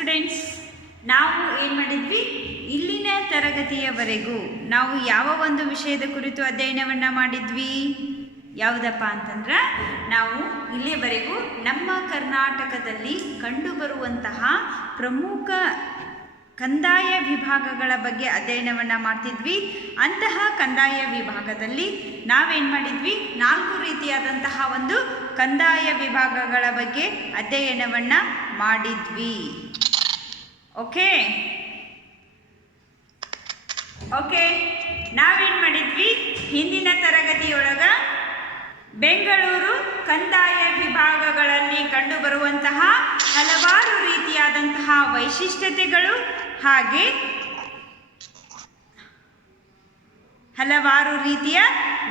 Students, ನಾವು ಏನು ಮಾಡಿದ್ವಿ, ಇಲ್ಲಿನ ತರಗತಿಯವರೆಗೂ ನಾವು ಯಾವ ಒಂದು ವಿಷಯದ ಕುರಿತು ಅಧ್ಯಯನವನ್ನು ಮಾಡಿದ್ವಿ? ಯಾವುದಪ್ಪ ಅಂತಂದ್ರೆ, ನಾವು ಇಲ್ಲಿಯವರೆಗೂ ನಮ್ಮ ಕರ್ನಾಟಕದಲ್ಲಿ ಕಂಡುಬರುವಂತಹ ಪ್ರಮುಖ ಕಂದಾಯ ವಿಭಾಗಗಳ ಬಗ್ಗೆ ಅಧ್ಯಯನವನ್ನು ಮಾಡ್ತಿದ್ವಿ. ಅಂತಹ ಕಂದಾಯ ವಿಭಾಗದಲ್ಲಿ ನಾವೇನು ಮಾಡಿದ್ವಿ, 4 ರೀತಿಯಾದಂತಹ ಒಂದು ಕಂದಾಯ ವಿಭಾಗಗಳ ಬಗ್ಗೆ ಅಧ್ಯಯನವನ್ನು ಮಾಡಿದ್ವಿ. ಓಕೆ, ನಾವೇನು ಮಾಡಿದ್ವಿ, ಹಿಂದಿನ ತರಗತಿಯೊಳಗ ಬೆಂಗಳೂರು ಕಂದಾಯ ವಿಭಾಗಗಳಲ್ಲಿ ಕಂಡುಬರುವಂತಹ ಹಲವಾರು ರೀತಿಯಾದಂತಹ ವೈಶಿಷ್ಟ್ಯತೆಗಳು ಹಾಗೆ ಹಲವಾರು ರೀತಿಯ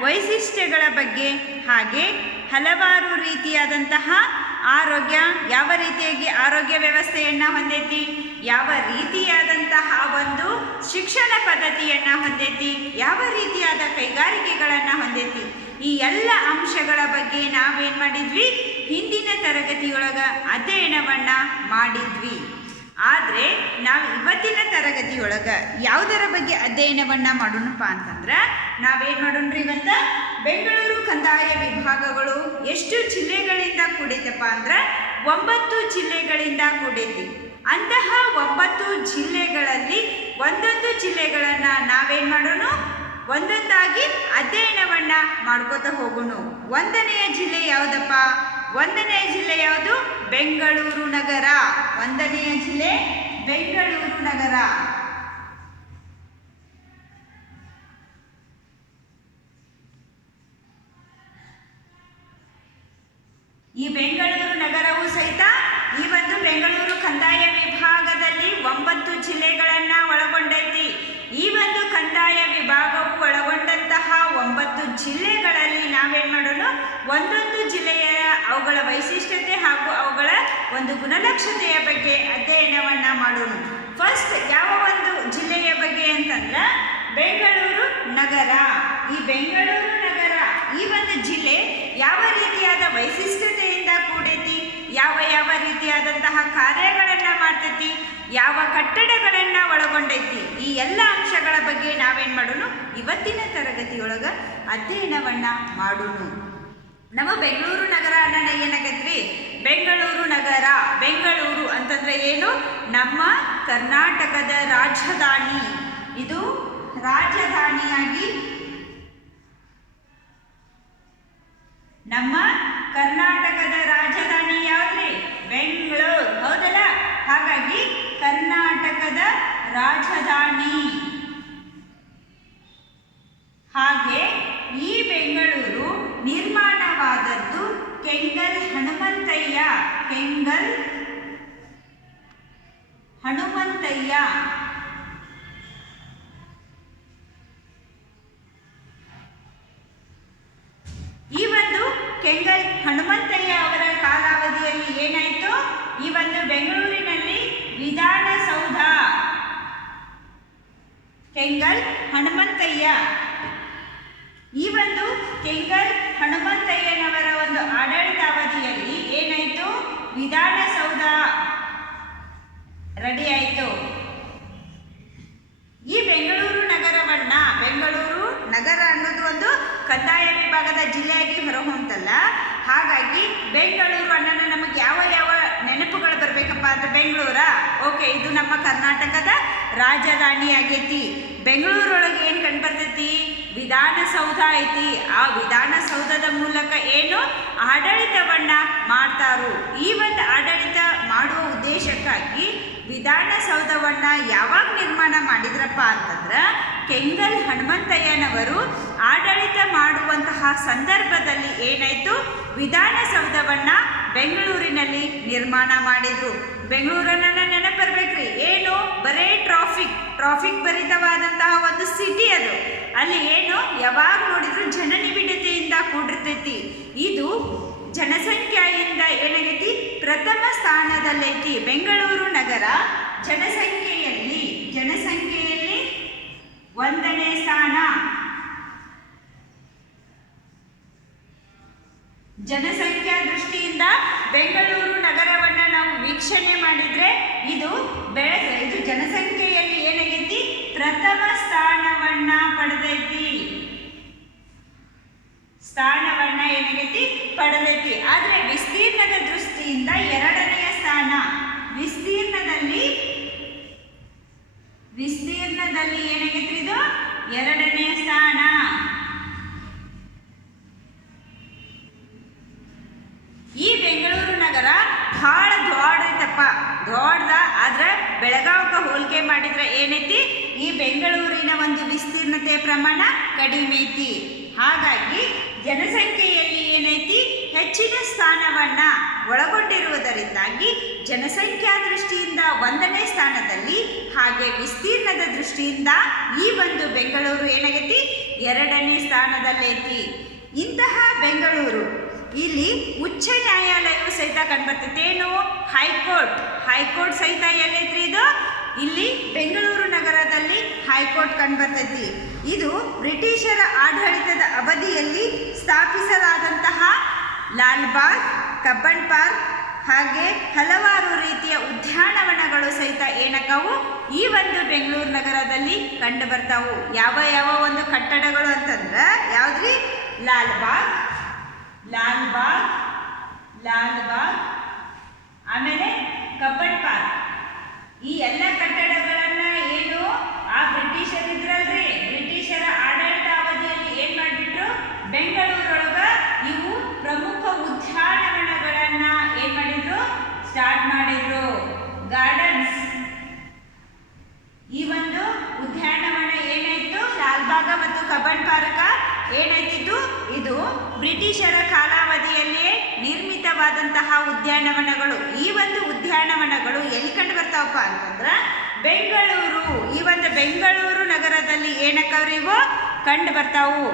ವೈಶಿಷ್ಟ್ಯಗಳ ಬಗ್ಗೆ ಹಾಗೆ ಹಲವಾರು ರೀತಿಯಾದಂತಹ ಆರೋಗ್ಯ, ಯಾವ ರೀತಿಯಾಗಿ ಆರೋಗ್ಯ ವ್ಯವಸ್ಥೆಯನ್ನು ಹೊಂದೈತಿ, ಯಾವ ರೀತಿಯಾದಂತಹ ಒಂದು ಶಿಕ್ಷಣ ಪದ್ಧತಿಯನ್ನು ಹೊಂದೈತಿ, ಯಾವ ರೀತಿಯಾದ ಕೈಗಾರಿಕೆಗಳನ್ನು ಹೊಂದೈತಿ, ಈ ಎಲ್ಲ ಅಂಶಗಳ ಬಗ್ಗೆ ನಾವೇನು ಮಾಡಿದ್ವಿ, ಹಿಂದಿನ ತರಗತಿಯೊಳಗೆ ಅಧ್ಯಯನವನ್ನು ಮಾಡಿದ್ವಿ. ಆದರೆ ನಾವು ಇವತ್ತಿನ ತರಗತಿಯೊಳಗೆ ಯಾವುದರ ಬಗ್ಗೆ ಅಧ್ಯಯನವನ್ನು ಮಾಡೋಣಪ್ಪ ಅಂತಂದ್ರೆ, ನಾವೇನು ಮಾಡೋಣ್ರಿ, ಇವತ್ತು ಬೆಂಗಳೂರು ಕಂದಾಯ ವಿಭಾಗಗಳು ಎಷ್ಟು ಜಿಲ್ಲೆಗಳಿಂದ ಕೂಡೈತಪ್ಪ ಅಂದ್ರೆ 9 ಜಿಲ್ಲೆಗಳಿಂದ ಕೂಡೈತಿ. ಅಂತಹ 9 ಜಿಲ್ಲೆಗಳಲ್ಲಿ ಒಂದೊಂದು ಜಿಲ್ಲೆಗಳನ್ನು ನಾವೇನು ಮಾಡೋಣ, ಒಂದೊಂದಾಗಿ ಅಧ್ಯಯನವನ್ನು ಮಾಡ್ಕೋತಾ ಹೋಗೋಣ. 1ನೆಯ ಜಿಲ್ಲೆ ಯಾವುದಪ್ಪ? 1ನೆಯ ಜಿಲ್ಲೆ ಯಾವುದು? ಬೆಂಗಳೂರು ನಗರ. 1ನೆಯ ಜಿಲ್ಲೆ ಬೆಂಗಳೂರು ನಗರ. ಈ ಬೆಂಗಳೂರು ನಗರವು ಸಹಿತ ಈ ಒಂದು ಬೆಂಗಳೂರು ಕಂದಾಯ ವಿಭಾಗದಲ್ಲಿ 9 ಜಿಲ್ಲೆಗಳನ್ನು ಒಳಗೊಂಡೈತಿ. ಈ ಒಂದು ಕಂದಾಯ ವಿಭಾಗವು ಒಳಗೊಂಡಂತಹ 9 ಜಿಲ್ಲೆಗಳಲ್ಲಿ ನಾವೇನು ಮಾಡೋಣ, ಒಂದೊಂದು ಜಿಲ್ಲೆಯ ಅವುಗಳ ವೈಶಿಷ್ಟ್ಯತೆ ಹಾಗೂ ಅವುಗಳ ಒಂದು ಗುಣಲಕ್ಷಣತೆಯ ಬಗ್ಗೆ ಅಧ್ಯಯನವನ್ನು ಮಾಡೋಣ. ಫಸ್ಟ್ ಯಾವ ಒಂದು ಜಿಲ್ಲೆಯ ಬಗ್ಗೆ ಅಂತಂದ್ರೆ ಬೆಂಗಳೂರು ನಗರ. ಈ ಬೆಂಗಳೂರು ನಗರ ಈ ಒಂದು ಜಿಲ್ಲೆ ಯಾವ ರೀತಿಯಾದ ವೈಶಿಷ್ಟ್ಯತೆಯಿಂದ ಕೂಡೈತಿ, ಯಾವ ರೀತಿಯಾದಂತಹ ಕಾರ್ಯಗಳನ್ನು ಮಾಡ್ತೈತಿ, ಯಾವ ಕಟ್ಟಡಗಳನ್ನು ಒಳಗೊಂಡೈತಿ, ಈ ಎಲ್ಲ ಅಂಶಗಳ ಬಗ್ಗೆ ನಾವೇನು ಮಾಡೋಣ, ಇವತ್ತಿನ ತರಗತಿಯೊಳಗೆ ಅಧ್ಯಯನವನ್ನು ಮಾಡೋಣ. ನಮ್ಮ ಬೆಂಗಳೂರು ನಗರ ಅನ್ನೋಣ ಏನಾಗೈತ್ರಿ, ಬೆಂಗಳೂರು ನಗರ. ಬೆಂಗಳೂರು ಅಂತಂದ್ರೆ ಏನು? ನಮ್ಮ ಕರ್ನಾಟಕದ ರಾಜಧಾನಿ. ಇದು ರಾಜಧಾನಿಯಾಗಿ ನಮ್ಮ ಕರ್ನಾಟಕದ ರಾಜಧಾನಿ ಯಾವ್ದ್ರಿ? ಬೆಂಗಳೂರು, ಹೌದಲ್ಲ? ಹಾಗಾಗಿ ಕರ್ನಾಟಕದ ರಾಜಧಾನಿ. ಹಾಗೆ ಈ ಬೆಂಗಳೂರು ನಿರ್ಮಾಣವಾದದ್ದು ಕೆಂಗಲ್ ಹನುಮಂತಯ್ಯ. ಕೆಂಗಲ್ ಹನುಮಂತಯ್ಯ ಈ ಒಂದು ಕೆಂಗಲ್ ಹನುಮಂತಯ್ಯ ಅವರ ಕಾಲಾವಧಿಯಲ್ಲಿ ಏನಾಯಿತು, ಈ ಒಂದು ಬೆಂಗಳೂರಿನಲ್ಲಿ ವಿಧಾನಸೌಧ. ಕೆಂಗಲ್ ಹನುಮಂತಯ್ಯ ಈ ಒಂದು ಕೆಂಗಲ್ ಹನುಮಂತಯ್ಯನವರ ಒಂದು ಆಡಳಿತಾವಧಿಯಲ್ಲಿ ಏನಾಯಿತು, ವಿಧಾನಸೌಧ ರೆಡಿ ಆಯಿತು. ಈ ಬೆಂಗಳೂರು ನಗರವನ್ನ, ಬೆಂಗಳೂರು ನಗರ ಅನ್ನೋದು ಒಂದು ಕಂದಾಯ ವಿಭಾಗದ ಜಿಲ್ಲೆಯಾಗಿ ಹೊರಹೊಮ್ಮತಲ್ಲ. ಹಾಗಾಗಿ ಬೆಂಗಳೂರು ಅನ್ನೋದು ನಮಗೆ ಯಾವ ನೆನಪುಗಳು ಬರಬೇಕಪ್ಪ ಅಂದ್ರೆ ಬೆಂಗಳೂರ. ಓಕೆ, ಇದು ನಮ್ಮ ಕರ್ನಾಟಕದ ರಾಜಧಾನಿ ಆಗೈತಿ. ಬೆಂಗಳೂರೊಳಗೆ ಏನು ಕಂಡು ಬರ್ತೈತಿ, ವಿಧಾನಸೌಧ ಐತಿ. ಆ ವಿಧಾನಸೌಧದ ಮೂಲಕ ಏನು ಆಡಳಿತವನ್ನ ಮಾಡ್ತಾರೋ, ಈ ಒಂದು ಆಡಳಿತ ಮಾಡುವ ಉದ್ದೇಶಕ್ಕಾಗಿ ವಿಧಾನಸೌಧವನ್ನ ಯಾವಾಗ ನಿರ್ಮಾಣ ಮಾಡಿದ್ರಪ್ಪ ಅಂತಂದ್ರೆ, ಕೆಂಗಲ್ ಹನುಮಂತಯ್ಯನವರು ಆಡಳಿತ ಮಾಡುವಂತಹ ಸಂದರ್ಭದಲ್ಲಿ ಏನಾಯಿತು, ವಿಧಾನಸೌಧವನ್ನ ಬೆಂಗಳೂರಿನಲ್ಲಿ ನಿರ್ಮಾಣ ಮಾಡಿದ್ರು. ಬೆಂಗಳೂರನ್ನ ನೆನಪಿರ್ಬೇಕ್ರಿ, ಏನು ಬರೇ ಟ್ರಾಫಿಕ್ ಭರಿತವಾದಂತಹ ಒಂದು ಸಿಟಿ ಅದು. ಅಲ್ಲಿ ಏನು ಯಾವಾಗ ನೋಡಿದ್ರು ಜನನಿಬಿಡತೆಯಿಂದ ಕೂಡಿರ್ತೈತಿ. ಇದು ಜನಸಂಖ್ಯೆಯಿಂದ ಏನಾಗೈತಿ, ಪ್ರಥಮ ಸ್ಥಾನದಲ್ಲೈತಿ. ಬೆಂಗಳೂರು ನಗರ ಜನಸಂಖ್ಯೆಯಲ್ಲಿ 1ನೇ ಸ್ಥಾನ. ಜನಸಂಖ್ಯಾ ದೃಷ್ಟಿಯಿಂದ ಬೆಂಗಳೂರು ನಗರವನ್ನು ನಾವು ವೀಕ್ಷಣೆ ಮಾಡಿದರೆ ಇದು ಇದು ಜನಸಂಖ್ಯೆಯಲ್ಲಿ ಏನಾಗೈತಿ ಪ್ರಥಮ ಸ್ಥಾನವನ್ನ ಪಡೆದೈತಿ. ಆದ್ರೆ ವಿಸ್ತೀರ್ಣದ ದೃಷ್ಟಿಯಿಂದ ಎರಡನೆಯ ಸ್ಥಾನ. ವಿಸ್ತೀರ್ಣದಲ್ಲಿ ಏನಾಗೈತ್ರಿ ಇದು ಎರಡನೆಯ ಸ್ಥಾನ. ಈ ಬೆಂಗಳೂರು ನಗರ ಬಹಳ ದೊಡ್ಡೈತಪ್ಪ, ದೊಡ್ಡದ. ಆದ್ರೆ ಬೆಳಗಾವಕ್ಕೆ ಹೋಲಿಕೆ ಮಾಡಿದ್ರೆ ಏನೈತಿ, ಈ ಬೆಂಗಳೂರಿನ ಒಂದು ವಿಸ್ತೀರ್ಣತೆ ಪ್ರಮಾಣ ಕಡಿಮೆ ಐತಿ. ಹಾಗಾಗಿ ಜನಸಂಖ್ಯೆಯಲ್ಲಿ ಏನೈತಿ ಹೆಚ್ಚಿನ ಸ್ಥಾನವನ್ನ ಒಳಗೊಂಡಿರುವುದರಿಂದಾಗಿ ಜನಸಂಖ್ಯಾ ದೃಷ್ಟಿಯಿಂದ 1ನೇ ಸ್ಥಾನದಲ್ಲಿ, ಹಾಗೆ ವಿಸ್ತೀರ್ಣದ ದೃಷ್ಟಿಯಿಂದ ಈ ಒಂದು ಬೆಂಗಳೂರು ಏನಾಗೈತಿ 2ನೇ ಸ್ಥಾನದಲ್ಲೈತಿ. ಇಂತಹ ಬೆಂಗಳೂರು ಇಲ್ಲಿ ಉಚ್ಚ ನ್ಯಾಯಾಲಯವು ಸಹಿತ ಕಂಡುಬರ್ತೈತೆ. ಏನು ಹೈಕೋರ್ಟ್ ಸಹಿತ ಎಲ್ಲೈತ್ರಿ ಇದು ಇಲ್ಲಿ ಬೆಂಗಳೂರು ನಗರದಲ್ಲಿ ಹೈಕೋರ್ಟ್ ಕಂಡುಬರ್ತೈತಿ. ಇದು ಬ್ರಿಟಿಷರ ಆಡಳಿತದ ಅವಧಿಯಲ್ಲಿ ಸ್ಥಾಪಿಸಲಾದಂತಹ ಲಾಲ್ಬಾಗ್, ಕಬ್ಬನ್ ಪಾರ್ಕ್ ಹಾಗೆ ಹಲವಾರು ರೀತಿಯ ಉದ್ಯಾನವನಗಳು ಸಹಿತ ಏನಕ್ಕವು ಈ ಒಂದು ಬೆಂಗಳೂರು ನಗರದಲ್ಲಿ ಕಂಡು ಬರ್ತಾವು. ಯಾವ ಒಂದು ಕಟ್ಟಡಗಳು ಅಂತಂದ್ರೆ ಯಾವ್ದ್ರಿ, ಲಾಲ್ಬಾಗ್, ಆಮೇಲೆ ಕಬ್ಬನ್ ಪಾರ್ಕ್. ಈ ಎಲ್ಲ ಕಟ್ಟಡಗಳನ್ನ ಏನು ಆ ಬ್ರಿಟಿಷರ್ ಇದ್ರಲ್ರಿ, ಬ್ರಿಟಿಷರ ಆಡಳಿತ ಅವಧಿಯಲ್ಲಿ ಏನ್ ಮಾಡ್ಬಿಟ್ರು, ಬೆಂಗಳೂರೊಳಗ ಇವು ಪ್ರಮುಖ ಉದ್ಯಾನವನಗಳನ್ನ ಏನ್ ಮಾಡಿದ್ರು, ಸ್ಟಾರ್ಟ್ ಮಾಡಿದ್ರು. ಗಾರ್ಡನ್ಸ್, ಈ ಒಂದು ಉದ್ಯಾನವನ ಏನಾಯ್ತು, ಲಾಲ್ಬಾಗ ಮತ್ತು ಕಬ್ಬನ್ ಪಾರ್ಕ ಏನಾಯ್ತಿದ್ದು, ಇದು ಬ್ರಿಟಿಷರ ಕಾಲಾವಧಿಯಲ್ಲಿಯೇ ನಿರ್ಮಿತವಾದಂತಹ ಉದ್ಯಾನವನಗಳು. ಈ ಒಂದು ಉದ್ಯಾನವನಗಳು ಎಲ್ಲಿ ಕಂಡು ಬರ್ತಾವಪ್ಪ ಅಂತಂದ್ರ ಬೆಂಗಳೂರು, ಈ ಒಂದು ಬೆಂಗಳೂರು ನಗರದಲ್ಲಿ ಏನಕ್ಕವ್ರಿ ಇವು ಕಂಡು ಬರ್ತಾವು.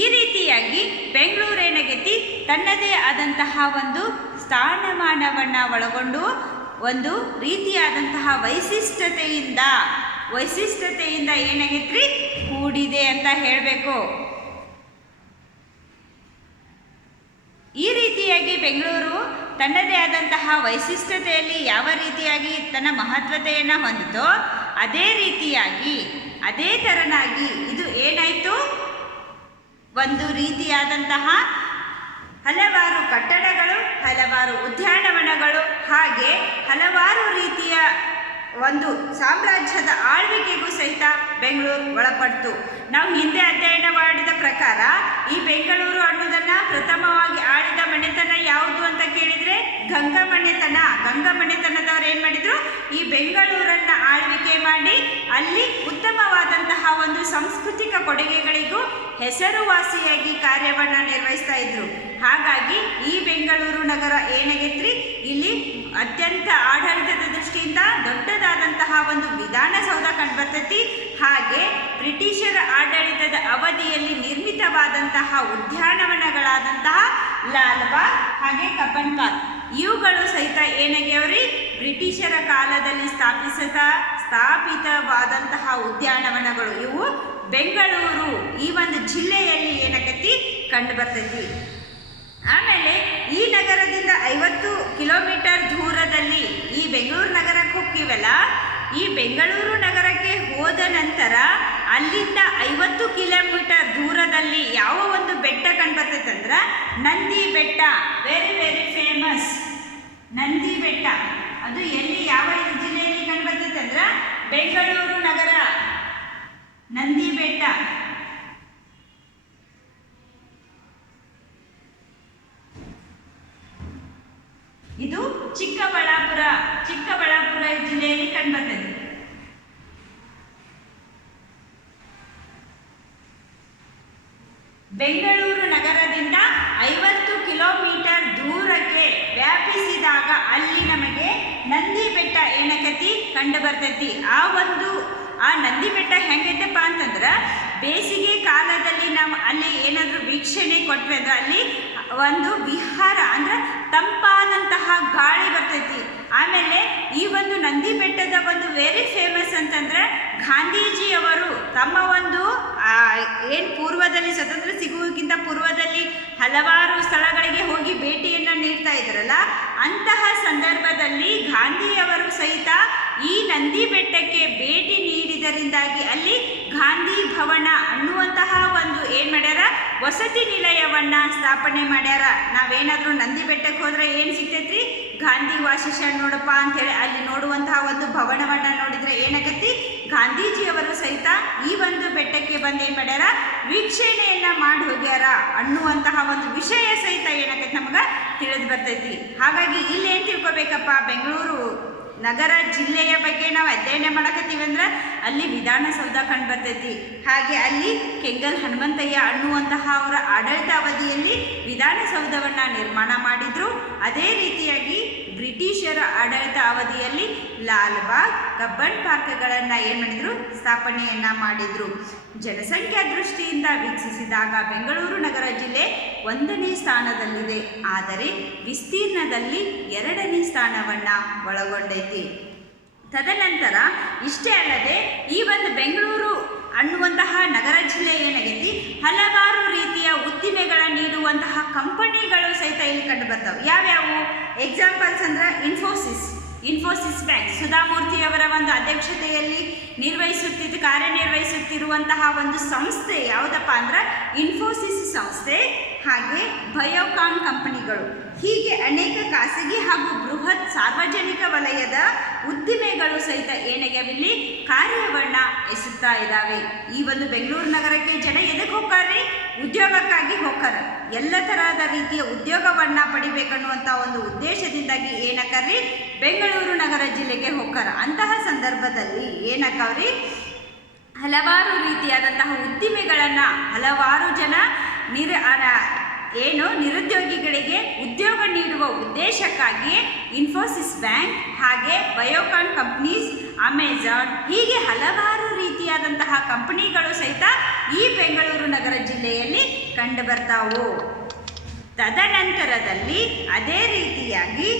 ಈ ರೀತಿಯಾಗಿ ಬೆಂಗಳೂರು ಏನಾಗೈತಿ ತನ್ನದೇ ಆದಂತಹ ಒಂದು ಸ್ಥಾನಮಾನವನ್ನ ಒಳಗೊಂಡು ಒಂದು ರೀತಿಯಾದಂತಹ ವೈಶಿಷ್ಟ್ಯತೆಯಿಂದ ಏನಾಗೈತ್ರಿ ಕೂಡಿದೆ ಅಂತ ಹೇಳಬೇಕು. ಈ ರೀತಿಯಾಗಿ ಬೆಂಗಳೂರು ತನ್ನದೇ ಆದಂತಹ ವೈಶಿಷ್ಟ್ಯತೆಯಲ್ಲಿ ಯಾವ ರೀತಿಯಾಗಿ ತನ್ನ ಮಹತ್ವತೆಯನ್ನು ಹೊಂದಿತೋ ಅದೇ ರೀತಿಯಾಗಿ ಅದೇ ತೆರನಾಗಿ ಇದು ಏನಾಯಿತು, ಒಂದು ರೀತಿಯಾದಂತಹ ಹಲವಾರು ಕಟ್ಟಡಗಳು, ಹಲವಾರು ಉದ್ಯಾನವನಗಳು ಹಾಗೆ ಹಲವಾರು ರೀತಿಯ ಒಂದು ಸಾಮ್ರಾಜ್ಯದ ಆಳ್ವಿಕೆಗೂ ಸಹಿತ ಬೆಂಗಳೂರು ಒಳಪಡ್ತು. ನಾವು ಹಿಂದೆ ಅಧ್ಯಯನ ಮಾಡಿದ ಪ್ರಕಾರ ಈ ಬೆಂಗಳೂರು ಅನ್ನೋದನ್ನ ಪ್ರಥಮವಾಗಿ ಆಳಿದ ಮನೆತನ ಯಾವುದು ಅಂತ ಕೇಳಿದ್ರೆ ಗಂಗಾ ಮನೆತನದವ್ರು ಏನ್ ಮಾಡಿದ್ರು, ಈ ಬೆಂಗಳೂರನ್ನ ಆಳ್ವಿಕೆ ಮಾಡಿ ಅಲ್ಲಿ ಉತ್ತಮವಾದಂತಹ ಒಂದು ಸಾಂಸ್ಕೃತಿಕ ಕೊಡುಗೆಗಳಿಗೂ ಹೆಸರುವಾಸಿಯಾಗಿ ಕಾರ್ಯವನ್ನ ನಿರ್ವಹಿಸ್ತಾ ಇದ್ರು. ಹಾಗಾಗಿ ಈ ಬೆಂಗಳೂರು ನಗರ ಏನಾಗೈತ್ರಿ, ಇಲ್ಲಿ ಅತ್ಯಂತ ಆಡಳಿತದ ದೃಷ್ಟಿಯಿಂದ ದೊಡ್ಡದಾದಂತಹ ಒಂದು ವಿಧಾನಸೌಧ ಕಂಡುಬರ್ತೈತಿ. ಹಾಗೆ ಬ್ರಿಟಿಷರ ಆಡಳಿತದ ಅವಧಿಯಲ್ಲಿ ನಿರ್ಮಿತವಾದಂತಹ ಉದ್ಯಾನವನಗಳಾದಂತಹ ಲಾಲ್ಬಾಗ್ ಹಾಗೆ ಕಬ್ಬನ್ ಪಾರ್ಕ್ ಇವುಗಳು ಸಹಿತ ಏನಾಗ್ಯಾವ್ರಿ, ಬ್ರಿಟಿಷರ ಕಾಲದಲ್ಲಿ ಸ್ಥಾಪಿತವಾದಂತಹ ಉದ್ಯಾನವನಗಳು. ಇವು ಬೆಂಗಳೂರು ಈ ಒಂದು ಜಿಲ್ಲೆಯಲ್ಲಿ ಏನಾಗೈತಿ ಕಂಡು ಬರ್ತೈತಿ. ಆಮೇಲೆ ಈ ನಗರದಿಂದ 50 ಕಿಲೋಮೀಟರ್ ದೂರದಲ್ಲಿ ಈ ಬೆಂಗಳೂರು ನಗರಕ್ಕೆ ಹೋಗ್ತೀವಲ್ಲ, ಈ ಬೆಂಗಳೂರು ನಗರಕ್ಕೆ ಹೋದ ನಂತರ ಅಲ್ಲಿಂದ 50 ಕಿಲೋಮೀಟರ್ ದೂರದಲ್ಲಿ ಯಾವ ಒಂದು ಬೆಟ್ಟ ಕಂಡುಬರ್ತೈತೆ ಅಂದ್ರೆ Nandi Betta. Very very famous Nandi Betta. ಅದು ಎಲ್ಲಿ ಯಾವ ಜಿಲ್ಲೆಯಲ್ಲಿ ಕಂಡುಬರ್ತೈತೆ ಅಂದ್ರೆ ಬೆಂಗಳೂರು ನಗರ ನಂದಿ ಬೆಟ್ಟ. ಇದು ಚಿಕ್ಕಬಳ್ಳಾಪುರ ಜಿಲ್ಲೆಯಲ್ಲಿ ಕಂಡುಬರ್ತದೆ. ಬೆಂಗಳೂರು ನಗರದಿಂದ 50 ಕಿಲೋಮೀಟರ್ ದೂರಕ್ಕೆ ವ್ಯಾಪಿಸಿದಾಗ ಅಲ್ಲಿ ನಮಗೆ ನಂದಿ ಬೆಟ್ಟ ಏನಕತಿ ಕಂಡು ಬರ್ತೈತಿ. ಆ ನಂದಿ ಬೆಟ್ಟ ಹೆಂಗೈತಪ್ಪ ಅಂತಂದ್ರೆ ಬೇಸಿಗೆ ಕಾಲದಲ್ಲಿ ನಾವು ಅಲ್ಲಿ ಏನಾದರೂ ವೀಕ್ಷಣೆ ಕೊಟ್ವಿ ಅಂದ್ರೆ ಅಲ್ಲಿ ಒಂದು ವಿಹಾರ ಅಂದ್ರೆ ತಂಪಾದಂತಹ ಗಾಳಿ ಬರ್ತೈತಿ. ಆಮೇಲೆ ಈ ಒಂದು ನಂದಿ ಬೆಟ್ಟದ ಒಂದು ವೆರಿ ಫೇಮಸ್ ಅಂತಂದ್ರೆ ಗಾಂಧೀಜಿಯವರು ತಮ್ಮ ಒಂದು ಏನು ಪೂರ್ವದಲ್ಲಿ ಸ್ವತಂತ್ರ ಸಿಗುವುದಕ್ಕಿಂತ ಪೂರ್ವದಲ್ಲಿ ಹಲವಾರು ಸ್ಥಳಗಳಿಗೆ ಹೋಗಿ ಭೇಟಿಯನ್ನು ನೀಡ್ತಾ ಇದ್ರಲ್ಲ, ಅಂತಹ ಸಂದರ್ಭದಲ್ಲಿ ಗಾಂಧಿಯವರು ನಂದಿ ಬೆಟ್ಟಕ್ಕೆ ಭೇಟಿ ನೀಡಿದರಿಂದಾಗಿ ಅಲ್ಲಿ ಗಾಂಧಿ ಭವನ ಅನ್ನುವಂತಹ ಒಂದು ಏನು ಮಾಡ್ಯಾರ, ವಸತಿ ನಿಲಯವನ್ನ ಸ್ಥಾಪನೆ ಮಾಡ್ಯಾರ. ನಾವೇನಾದರೂ ನಂದಿ ಬೆಟ್ಟಕ್ಕೆ ಹೋದ್ರೆ ಏನು ಸಿಗ್ತೈತ್ರಿ, ಗಾಂಧಿ ವಾಸಿಷ್ಠ ನೋಡಪ್ಪ ಅಂಥೇಳಿ ಅಲ್ಲಿ ನೋಡುವಂತಹ ಒಂದು ಭವನವನ್ನು ನೋಡಿದರೆ ಏನಾಗತ್ತಿ, ಗಾಂಧೀಜಿಯವರು ಸಹಿತ ಈ ಒಂದು ಬೆಟ್ಟಕ್ಕೆ ಬಂದು ಏನು ಮಾಡ್ಯಾರ, ವೀಕ್ಷಣೆಯನ್ನು ಮಾಡಿ ಹೋಗ್ಯಾರ ಅನ್ನುವಂತಹ ಒಂದು ವಿಷಯ ಸಹಿತ ಏನಾಗತ್ತೆ ನಮ್ಗೆ ತಿಳಿದು ಬರ್ತೈತಿ. ಹಾಗಾಗಿ ಇಲ್ಲಿ ಏನು ತಿಳ್ಕೊಬೇಕಪ್ಪ, ಬೆಂಗಳೂರು ನಗರ ಜಿಲ್ಲೆಯ ಬಗ್ಗೆ ನಾವು ಅಧ್ಯಯನ ಮಾಡಕತ್ತೀವಿ ಅಂದ್ರೆ ಅಲ್ಲಿ ವಿಧಾನಸೌಧ ಕಂಡು ಬರ್ತೈತಿ. ಹಾಗೆ ಅಲ್ಲಿ ಕೆಂಗಲ್ ಹನುಮಂತಯ್ಯ ಅನ್ನುವಂತಹ ಅವರ ಆಡಳಿತಾವಧಿಯಲ್ಲಿ ವಿಧಾನಸೌಧವನ್ನು ನಿರ್ಮಾಣ ಮಾಡಿದ್ರು. ಅದೇ ರೀತಿಯಾಗಿ ಬ್ರಿಟಿಷರ ಆಡಳಿತ ಅವಧಿಯಲ್ಲಿ ಲಾಲ್ಬಾಗ್, ಕಬ್ಬನ್ ಪಾರ್ಕ್ಗಳನ್ನು ಏನು ಮಾಡಿದ್ರು, ಸ್ಥಾಪನೆಯನ್ನು ಮಾಡಿದರು. ಜನಸಂಖ್ಯಾ ದೃಷ್ಟಿಯಿಂದ ವೀಕ್ಷಿಸಿದಾಗ ಬೆಂಗಳೂರು ನಗರ ಜಿಲ್ಲೆ 1ನೇ ಸ್ಥಾನದಲ್ಲಿದೆ, ಆದರೆ ವಿಸ್ತೀರ್ಣದಲ್ಲಿ 2ನೇ ಸ್ಥಾನವನ್ನು ಒಳಗೊಂಡೈತಿ. ತದನಂತರ ಇಷ್ಟೇ ಅಲ್ಲದೆ ಈ ಒಂದು ಬೆಂಗಳೂರು ಅನ್ನುವಂತಹ ನಗರ ಜಿಲ್ಲೆ ಏನಾಗೈತಿ, ಹಲವಾರು ರೀತಿಯ ಉದ್ದಿಮೆಗಳ ನೀಡುವಂತಹ ಕಂಪನಿಗಳು ಸಹಿತ ಇಲ್ಲಿ ಕಂಡು ಬರ್ತಾವೆ. ಯಾವ್ಯಾವು ಎಕ್ಸಾಂಪಲ್ಸ್ ಅಂದ್ರೆ ಇನ್ಫೋಸಿಸ್ ಬ್ಯಾಂಕ್ ಸುಧಾಮೂರ್ತಿಯವರ ಒಂದು ಅಧ್ಯಕ್ಷತೆಯಲ್ಲಿ ಕಾರ್ಯನಿರ್ವಹಿಸುತ್ತಿರುವಂತಹ ಒಂದು ಸಂಸ್ಥೆ ಯಾವುದಪ್ಪ ಅಂದ್ರೆ ಇನ್ಫೋಸಿಸ್ ಸಂಸ್ಥೆ. ಹಾಗೆ ಬಯೋಕಾನ್ ಕಂಪನಿಗಳು, ಹೀಗೆ ಅನೇಕ ಖಾಸಗಿ ಹಾಗೂ ಬೃಹತ್ ಸಾರ್ವಜನಿಕ ವಲಯದ ಉದ್ದಿಮೆಗಳು ಸಹಿತ ಏನಾಗ್ಯಾವಿಲ್ಲಿ ಕಾರ್ಯವನ್ನು ಎಸುತ್ತಾ ಇದ್ದಾವೆ. ಈ ಒಂದು ಬೆಂಗಳೂರು ನಗರಕ್ಕೆ ಜನ ಎದಕ್ಕೆ ಹೋಗ್ತಾರೆ, ಉದ್ಯೋಗಕ್ಕಾಗಿ ಹೋಗ್ತಾರೆ. ಎಲ್ಲ ತರಹದ ರೀತಿಯ ಉದ್ಯೋಗವನ್ನು ಪಡಿಬೇಕನ್ನುವಂಥ ಒಂದು ಉದ್ದೇಶದಿಂದಾಗಿ ಏನಕ್ಕರಿ ಬೆಂಗಳೂರು ನಗರ ಜಿಲ್ಲೆಗೆ ಹೋಗ್ತಾರೆ. ಅಂತಹ ಸಂದರ್ಭದಲ್ಲಿ ಏನಕ್ಕವ್ರಿ, ಹಲವಾರು ರೀತಿಯಾದಂತಹ ಉದ್ದಿಮೆಗಳನ್ನು ಹಲವಾರು ಜನ ನಿರುದ್ಯೋಗಿಗಳಿಗೆ ಉದ್ಯೋಗ ನೀಡುವ ಉದ್ದೇಶಕ್ಕಾಗಿ ಇನ್ಫೋಸಿಸ್ ಬ್ಯಾಂಕ್, ಹಾಗೆ ಬಯೋಕಾನ್ ಕಂಪ್ನೀಸ್, ಅಮೆಜಾನ್, ಹೀಗೆ ಹಲವಾರು ರೀತಿಯಾದಂತಹ ಕಂಪನಿಗಳು ಸಹಿತ ಈ ಬೆಂಗಳೂರು ನಗರ ಜಿಲ್ಲೆಯಲ್ಲಿ ಕಂಡು ಬರ್ತಾವು. ತದನಂತರದಲ್ಲಿ ಅದೇ ರೀತಿಯಾಗಿ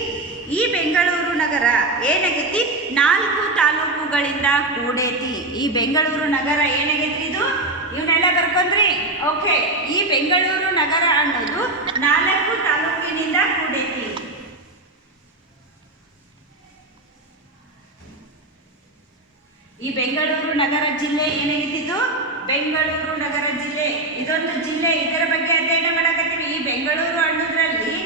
ಈ ಬೆಂಗಳೂರು ನಗರ ಏನಾಗೈತಿ, 4 ತಾಲೂಕುಗಳಿಂದ ಕೂಡೈತಿ. ಈ ಬೆಂಗಳೂರು ನಗರ ಏನಾಗೈತಿ, ಇವನ್ನೆಲ್ಲ ಬರ್ಕೊಂಡ್ರಿ. ಓಕೆ, ಈ ಬೆಂಗಳೂರು ನಗರ ಅನ್ನೋದು 4 ತಾಲೂಕಿನಿಂದ ಕೂಡೈತಿ. ಈ ಬೆಂಗಳೂರು ನಗರ ಜಿಲ್ಲೆ ಏನಾಗಿತ್ತು, ಬೆಂಗಳೂರು ನಗರ ಜಿಲ್ಲೆ ಇದೊಂದು ಜಿಲ್ಲೆ. ಇದರ ಬಗ್ಗೆ ಅಧ್ಯಯನ ಮಾಡಕತ್ತೀವಿ. ಈ ಬೆಂಗಳೂರು ಅನ್ನೋದ್ರಲ್ಲಿ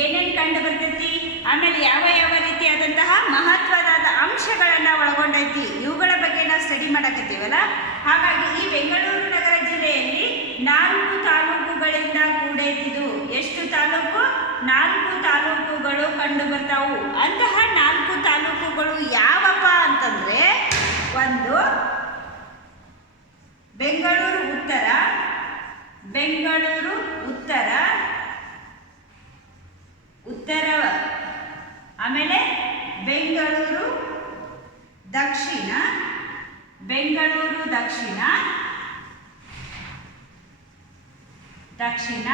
ಏನೇನು ಕಂಡು ಬರ್ತೈತಿ, ಆಮೇಲೆ ಯಾವ ಯಾವ ರೀತಿಯಾದಂತಹ ಮಹತ್ವದಾದ ಅಂಶಗಳನ್ನು ಒಳಗೊಂಡೈತಿ, ಇವುಗಳ ಬಗ್ಗೆ ನಾವು ಸ್ಟಡಿ ಮಾಡಕತ್ತೀವಲ್ಲ. ಹಾಗಾಗಿ ಈ ಬೆಂಗಳೂರು ನಗರ ಜಿಲ್ಲೆಯಲ್ಲಿ 4 ತಾಲೂಕುಗಳಿಂದ ಕೂಡೈತಿದು. ಎಷ್ಟು ತಾಲೂಕು, 4 ತಾಲೂಕುಗಳು ಕಂಡು ಬರ್ತಾವು. ಅಂತಹ 4 ತಾಲೂಕುಗಳು ಯಾವಪ್ಪ ಅಂತಂದ್ರೆ, ಒಂದು ಬೆಂಗಳೂರು ಉತ್ತರ, ಆಮೇಲೆ ಬೆಂಗಳೂರು ದಕ್ಷಿಣ,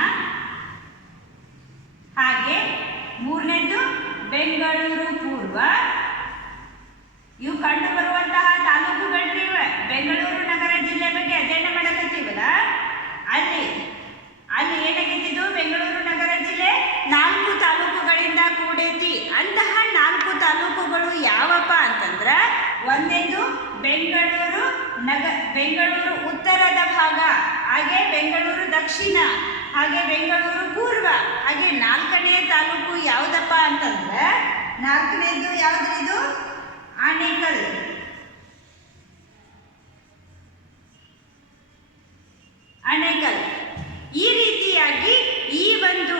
ಹಾಗೆ 3ನೇದು ಬೆಂಗಳೂರು ಪೂರ್ವ. ಇವು ಕಂಡು ಬರುವಂತಹ ತಾಲೂಕುಗಳ್ರಿ. ಬೆಂಗಳೂರು ನಗರ ಜಿಲ್ಲೆ ಬಗ್ಗೆ ಅಧ್ಯಯನ ಮಾಡಕತ್ತೀವಲ್ಲ, ಅಲ್ಲಿ ಏನಾಗಿದ್ದು, ಬೆಂಗಳೂರು ನಗರ ಜಿಲ್ಲೆ 4 ತಾಲೂಕುಗಳಿಂದ ಕೂಡೈತಿ. ಅಂತಹ 4 ತಾಲೂಕುಗಳು ಯಾವಪ್ಪ ಅಂತಂದ್ರ, ಒಂದೇದು ಬೆಂಗಳೂರು ಉತ್ತರದ ಭಾಗ, ಹಾಗೆ ಬೆಂಗಳೂರು ದಕ್ಷಿಣ, ಹಾಗೆ ಬೆಂಗಳೂರು ಪೂರ್ವ. ಹಾಗೆ 4ನೇ ತಾಲೂಕು ಯಾವುದಪ್ಪ ಅಂತಂದ್ರೆ, 4ನೇದು ಯಾವ್ದು, ಇದು ಆನೇಕಲ್. ಈ ರೀತಿಯಾಗಿ ಈ ಒಂದು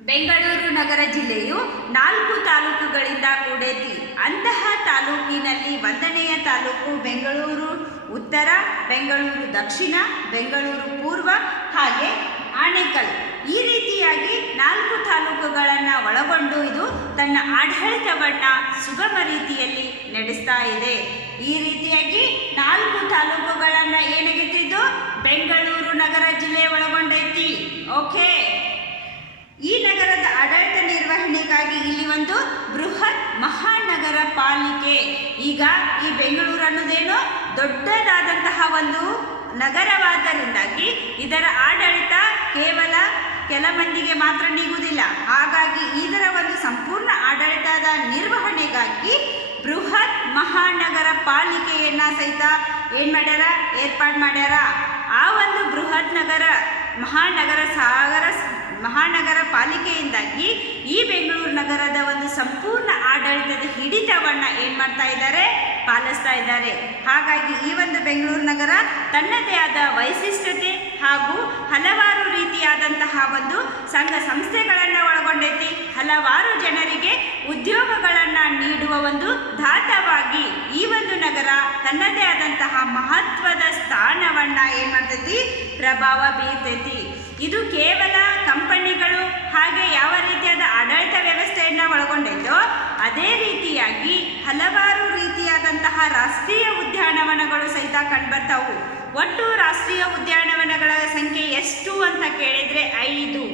ಬೆಂಗಳೂರು ನಗರ ಜಿಲ್ಲೆಯು 4 ತಾಲೂಕುಗಳಿಂದ ಕೂಡೈತಿ. ಅಂತಹ ತಾಲೂಕಿನಲ್ಲಿ 1ನೆಯ ತಾಲೂಕು ಬೆಂಗಳೂರು ಉತ್ತರ, ಬೆಂಗಳೂರು ದಕ್ಷಿಣ, ಬೆಂಗಳೂರು ಪೂರ್ವ, ಹಾಗೆ ಆನೇಕಲ್. ಈ ರೀತಿಯಾಗಿ 4 ತಾಲೂಕುಗಳನ್ನು ಒಳಗೊಂಡು ಇದು ತನ್ನ ಆಡಳಿತವನ್ನು ಸುಗಮ ರೀತಿಯಲ್ಲಿ ನಡೆಸ್ತಾ ಇದೆ. ಈ ರೀತಿಯಾಗಿ 4 ತಾಲೂಕುಗಳನ್ನು ಏನಾಗಿದ್ದು ಬೆಂಗಳೂರು ನಗರ ಜಿಲ್ಲೆ ಒಳಗೊಂಡೈತಿ. ಓಕೆ, ಈ ನಗರದ ಆಡಳಿತ ನಿರ್ವಹಣೆಗಾಗಿ ಇಲ್ಲಿ ಒಂದು ಬೃಹತ್ ಮಹಾನಗರ ಪಾಲಿಕೆ. ಈಗ ಈ ಬೆಂಗಳೂರು ಅನ್ನೋದೇನು ದೊಡ್ಡದಾದಂತಹ ಒಂದು ನಗರವಾದ್ದರಿಂದಾಗಿ ಇದರ ಆಡಳಿತ ಕೇವಲ ಕೆಲ ಮಂದಿಗೆ ಮಾತ್ರ ನೀಗುವುದಿಲ್ಲ. ಹಾಗಾಗಿ ಇದರ ಒಂದು ಸಂಪೂರ್ಣ ಆಡಳಿತದ ನಿರ್ವಹಣೆಗಾಗಿ ಬೃಹತ್ ಮಹಾನಗರ ಪಾಲಿಕೆಯನ್ನು ಸಹಿತ ಏನು ಮಾಡ್ಯಾರ, ಏರ್ಪಾಡು ಮಾಡ್ಯಾರ. ಆ ಒಂದು ಬೃಹತ್ ಮಹಾನಗರ ಪಾಲಿಕೆಯಿಂದಾಗಿ ಈ ಬೆಂಗಳೂರು ನಗರದ ಒಂದು ಸಂಪೂರ್ಣ ಆಡಳಿತದ ಹಿಡಿತವನ್ನು ಏನು ಮಾಡ್ತಾ ಇದ್ದಾರೆ, ಪಾಲಿಸ್ತಾ ಇದ್ದಾರೆ. ಹಾಗಾಗಿ ಈ ಒಂದು ಬೆಂಗಳೂರು ನಗರ ತನ್ನದೇ ಆದ ವೈಶಿಷ್ಟ್ಯತೆ ಹಾಗೂ ಹಲವಾರು ರೀತಿಯಾದಂತಹ ಒಂದು ಸಂಘ ಸಂಸ್ಥೆಗಳನ್ನು ಒಳಗೊಂಡೈತಿ. ಹಲವಾರು ಜನರಿಗೆ ಉದ್ಯೋಗಗಳನ್ನು ನೀಡುವ ಒಂದು ಧಾತವಾಗಿ ಈ ಒಂದು ನಗರ ತನ್ನದೇ ಆದಂತಹ ಮಹತ್ವದ ಸ್ಥಾನವನ್ನು ಏನು ಮಾಡ್ತೈತಿ, ಪ್ರಭಾವ ಬೀರ್ತೈತಿ. ಇದು ಕೇವಲ ಕಂಪನಿಗಳು ಹಾಗೆ ಯಾವ ರೀತಿಯಾದ ಆಡಳಿತ ವ್ಯವಸ್ಥೆಯನ್ನು ಒಳಗೊಂಡೈತೋ ಅದೇ ರೀತಿಯಾಗಿ ಹಲವಾರು ರೀತಿಯಾದಂತಹ ರಾಷ್ಟ್ರೀಯ ಉದ್ಯಾನವನಗಳು ಸಹಿತ ಕಂಡುಬರ್ತಾವು. ಒಟ್ಟು ರಾಷ್ಟ್ರೀಯ ಉದ್ಯಾನವನಗಳ ಸಂಖ್ಯೆ ಎಷ್ಟು ಅಂತ ಕೇಳಿದರೆ 5.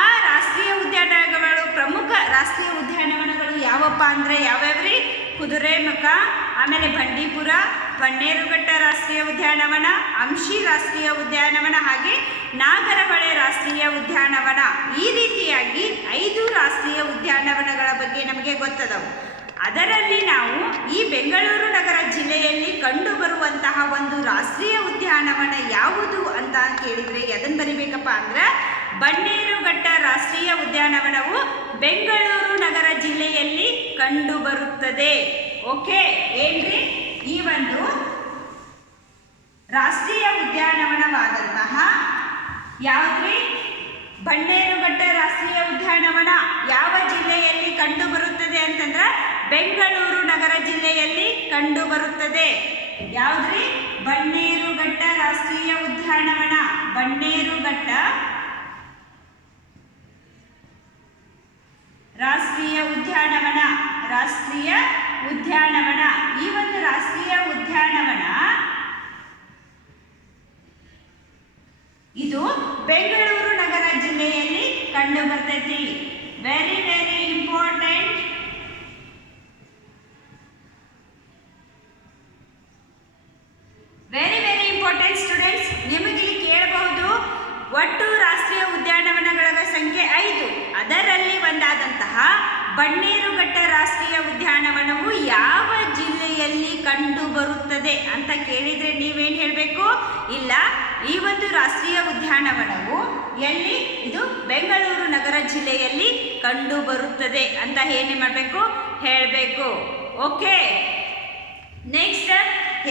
ಆ ರಾಷ್ಟ್ರೀಯ ಉದ್ಯಾನವನಗಳು, ಪ್ರಮುಖ ರಾಷ್ಟ್ರೀಯ ಉದ್ಯಾನವನಗಳು ಯಾವಪ್ಪ ಅಂದರೆ ಯಾವ್ಯಾವ್ರಿ? ಕುದುರೆಮುಖ, ಆಮೇಲೆ ಬಂಡೀಪುರ, ಬನ್ನೇರುಘಟ್ಟ ರಾಷ್ಟ್ರೀಯ ಉದ್ಯಾನವನ, ಅಂಶಿ ರಾಷ್ಟ್ರೀಯ ಉದ್ಯಾನವನ ಹಾಗೆ ನಾಗರಹೊಳೆ ರಾಷ್ಟ್ರೀಯ ಉದ್ಯಾನವನ. ಈ ರೀತಿಯಾಗಿ 5 ರಾಷ್ಟ್ರೀಯ ಉದ್ಯಾನವನಗಳ ಬಗ್ಗೆ ನಮಗೆ ಗೊತ್ತದವು. ಅದರಲ್ಲಿ ನಾವು ಈ ಬೆಂಗಳೂರು ನಗರ ಜಿಲ್ಲೆಯಲ್ಲಿ ಕಂಡುಬರುವಂತಹ ಒಂದು ರಾಷ್ಟ್ರೀಯ ಉದ್ಯಾನವನ ಯಾವುದು ಅಂತ ಕೇಳಿದರೆ ಎದನ್ನು ಬರಿಬೇಕಪ್ಪ ಅಂದ್ರೆ ಬನ್ನೇರುಘಟ್ಟ ರಾಷ್ಟ್ರೀಯ ಉದ್ಯಾನವನವು ಬೆಂಗಳೂರು ನಗರ ಜಿಲ್ಲೆಯಲ್ಲಿ ಕಂಡುಬರುತ್ತದೆ. ಓಕೆ ಏನ್ರಿ? ಈ ಒಂದು ರಾಷ್ಟ್ರೀಯ ಉದ್ಯಾನವನವಾದಂತಹ ಯಾವುದ್ರಿ? ಬನ್ನೇರುಘಟ್ಟ ರಾಷ್ಟ್ರೀಯ ಉದ್ಯಾನವನ ಯಾವ ಜಿಲ್ಲೆಯಲ್ಲಿ ಕಂಡುಬರುತ್ತದೆ ಅಂತಂದ್ರೆ ಬೆಂಗಳೂರು ನಗರ ಜಿಲ್ಲೆಯಲ್ಲಿ ಕಂಡುಬರುತ್ತದೆ. ಯಾವುದ್ರಿ? ಬನ್ನೇರುಘಟ್ಟ ರಾಷ್ಟ್ರೀಯ ಉದ್ಯಾನವನ. ಬನ್ನೇರುಘಟ್ಟ ರಾಷ್ಟ್ರೀಯ ಉದ್ಯಾನವನ. ರಾಷ್ಟ್ರೀಯ ಉದ್ಯಾನವನ. ಈ ಒಂದು ರಾಷ್ಟ್ರೀಯ ಉದ್ಯಾನವನ ಇದು ಬೆಂಗಳೂರು ನಗರ ಜಿಲ್ಲೆಯಲ್ಲಿ ಕಂಡು ಬರ್ತೈತಿ. Very very important. Very very important students. ನಿಮಗೆ ಕೇಳಬಹುದು ಒಟ್ಟು ರಾಷ್ಟ್ರೀಯ ಉದ್ಯಾನವನಗಳ ಸಂಖ್ಯೆ 5. ಅದರಲ್ಲಿ ಒಂದಾದಂತಹ ಬನ್ನೇರುಘಟ್ಟ ರಾಷ್ಟ್ರೀಯ ಉದ್ಯಾನವನವು ಯಾವ ಜಿಲ್ಲೆಯಲ್ಲಿ ಕಂಡು ಬರುತ್ತದೆ ಅಂತ ಕೇಳಿದರೆ ನೀವೇನು ಹೇಳಬೇಕು? ಇಲ್ಲ, ಈ ಒಂದು ರಾಷ್ಟ್ರೀಯ ಉದ್ಯಾನವನವು ಎಲ್ಲಿ? ಇದು ಬೆಂಗಳೂರು ನಗರ ಜಿಲ್ಲೆಯಲ್ಲಿ ಕಂಡು ಬರುತ್ತದೆ ಅಂತ ಏನು ಮಾಡಬೇಕು? ಹೇಳಬೇಕು. ಓಕೆ, ನೆಕ್ಸ್ಟ್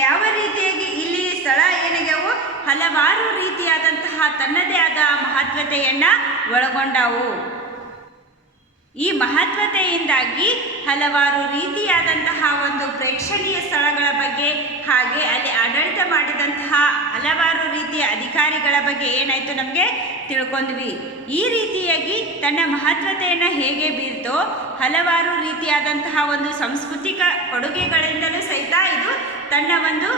ಯಾವ ರೀತಿಯಾಗಿ ಇಲ್ಲಿ ಸ್ಥಳ ಏನಾಗ್ಯಾವು? ಹಲವಾರು ರೀತಿಯಾದಂತಹ ತನ್ನದೇ ಆದ ಮಹತ್ವತೆಯನ್ನು ಒಳಗೊಂಡವು. ಈ ಮಹತ್ವತೆಯಿಂದಾಗಿ ಹಲವಾರು ರೀತಿಯಾದಂತಹ ಒಂದು ಪ್ರೇಕ್ಷಣೀಯ ಸ್ಥಳಗಳ ಬಗ್ಗೆ ಹಾಗೆ ಅಲ್ಲಿ ಆಡಳಿತ ಮಾಡಿದಂತಹ ಹಲವಾರು ರೀತಿಯ ಅಧಿಕಾರಿಗಳ ಬಗ್ಗೆ ಏನಾಯಿತು ನಮಗೆ ತಿಳ್ಕೊಂಡ್ವಿ. ಈ ರೀತಿಯಾಗಿ ತನ್ನ ಮಹತ್ವತೆಯನ್ನು ಹೇಗೆ ಬೀರ್ತೋ ಹಲವಾರು ರೀತಿಯಾದಂತಹ ಒಂದು ಸಾಂಸ್ಕೃತಿಕ ಕೊಡುಗೆಗಳಿಂದಲೂ ಸಹಿತ ಇದು ತನ್ನ ಒಂದು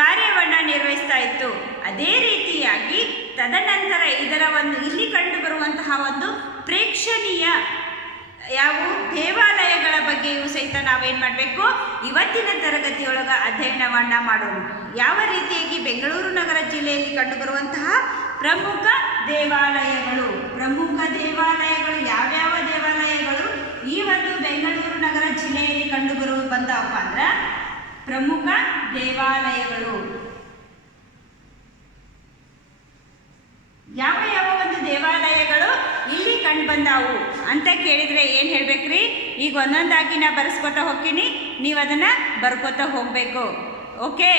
ಕಾರ್ಯವನ್ನು ನಿರ್ವಹಿಸ್ತಾ ಇತ್ತು. ಅದೇ ರೀತಿಯಾಗಿ ತದನಂತರ ಇದರ ಒಂದು ಇಲ್ಲಿ ಕಂಡುಬರುವಂತಹ ಒಂದು ಪ್ರೇಕ್ಷಣೀಯ ಯಾವ ದೇವಾಲಯಗಳ ಬಗ್ಗೆಯೂ ಸಹಿತ ನಾವೇನು ಮಾಡಬೇಕು? ಇವತ್ತಿನ ತರಗತಿಯೊಳಗೆ ಅಧ್ಯಯನವನ್ನು ಮಾಡೋಣ. ಯಾವ ರೀತಿಯಾಗಿ ಬೆಂಗಳೂರು ನಗರ ಜಿಲ್ಲೆಯಲ್ಲಿ ಕಂಡುಬರುವಂತಹ ಪ್ರಮುಖ ದೇವಾಲಯಗಳು ಯಾವ್ಯಾವ ದೇವಾಲಯಗಳು ಈ ಒಂದು ಬೆಂಗಳೂರು ನಗರ ಜಿಲ್ಲೆಯಲ್ಲಿ ಬಂದವಪ್ಪ ಅಂದ್ರೆ ಪ್ರಮುಖ ದೇವಾಲಯಗಳು ಯಾವ ಯಾವ ಒಂದು ದೇವಾಲಯಗಳು ಇಲ್ಲಿ ಕಂಡು ಬಂದಾವು ಅಂತ ಕೇಳಿದರೆ ಏನು ಹೇಳ್ಬೇಕ್ರಿ? ಈಗ ಒಂದೊಂದಾಗಿ ನಾ ಬರೆಸ್ಕೊತ ಹೋಗ್ತೀನಿ, ನೀವು ಅದನ್ನು ಬರ್ಕೋತ ಹೋಗಬೇಕು. ಓಕೆ,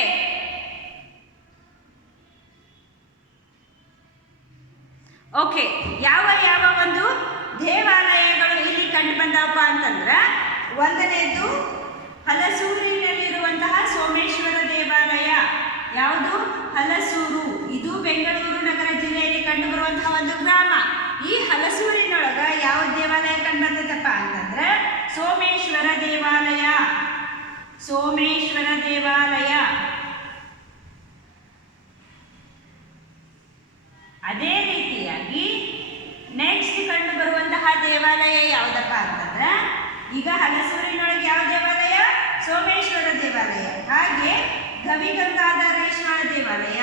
ಓಕೆ ಯಾವ ಯಾವ ಒಂದು ದೇವಾಲಯಗಳು ಇಲ್ಲಿ ಕಂಡು ಬಂದವಪ್ಪ ಅಂತಂದ್ರೆ ಒಂದನೇದು ಹಲಸೂರಿನಲ್ಲಿರುವಂತಹ ಸೋಮೇಶ್ವರ ದೇವಾಲಯ. ಯಾವುದು? ಹಲಸೂರು. ಇದು ಬೆಂಗಳೂರು ನಗರ ಜಿಲ್ಲೆಯಲ್ಲಿ ಕಂಡುಬರುವಂತಹ ಒಂದು ಗ್ರಾಮ. ಈ ಹಲಸೂರಿನೊಳಗ ಯಾವ ದೇವಾಲಯ ಕಂಡು ಬರ್ತೈತಪ್ಪ ಅಂತಂದ್ರೆ ಸೋಮೇಶ್ವರ ದೇವಾಲಯ. ಸೋಮೇಶ್ವರ ದೇವಾಲಯ. ಅದೇ ರೀತಿಯಾಗಿ ನೆಕ್ಸ್ಟ್ ಕಂಡು ಬರುವಂತಹ ದೇವಾಲಯ ಯಾವುದಪ್ಪ ಅಂತಂದ್ರೆ ಈಗ ಹಲಸೂರಿನೊಳಗೆ ಯಾವ ದೇವಾಲಯ? ಸೋಮೇಶ್ವರ ದೇವಾಲಯ. ಹಾಗೆ ಗವಿ ಗಂಗಾಧರೇಶ್ವರ ದೇವಾಲಯ.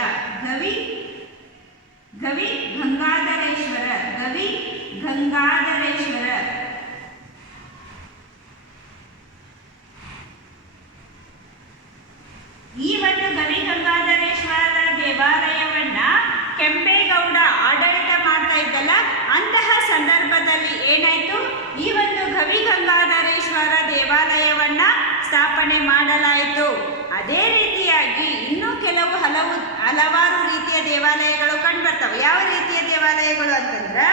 ಗವಿ ಗಂಗಾಧರೇಶ್ವರ. ಗವಿ ಗಂಗಾಧರೇಶ್ವರ. ಅದೇ ರೀತಿಯಾಗಿ ಇನ್ನೂ ಹಲವಾರು ರೀತಿಯ ದೇವಾಲಯಗಳು ಕಂಡುಬರ್ತವೆ. ಯಾವ ರೀತಿಯ ದೇವಾಲಯಗಳು ಅಂತಂದ್ರೆ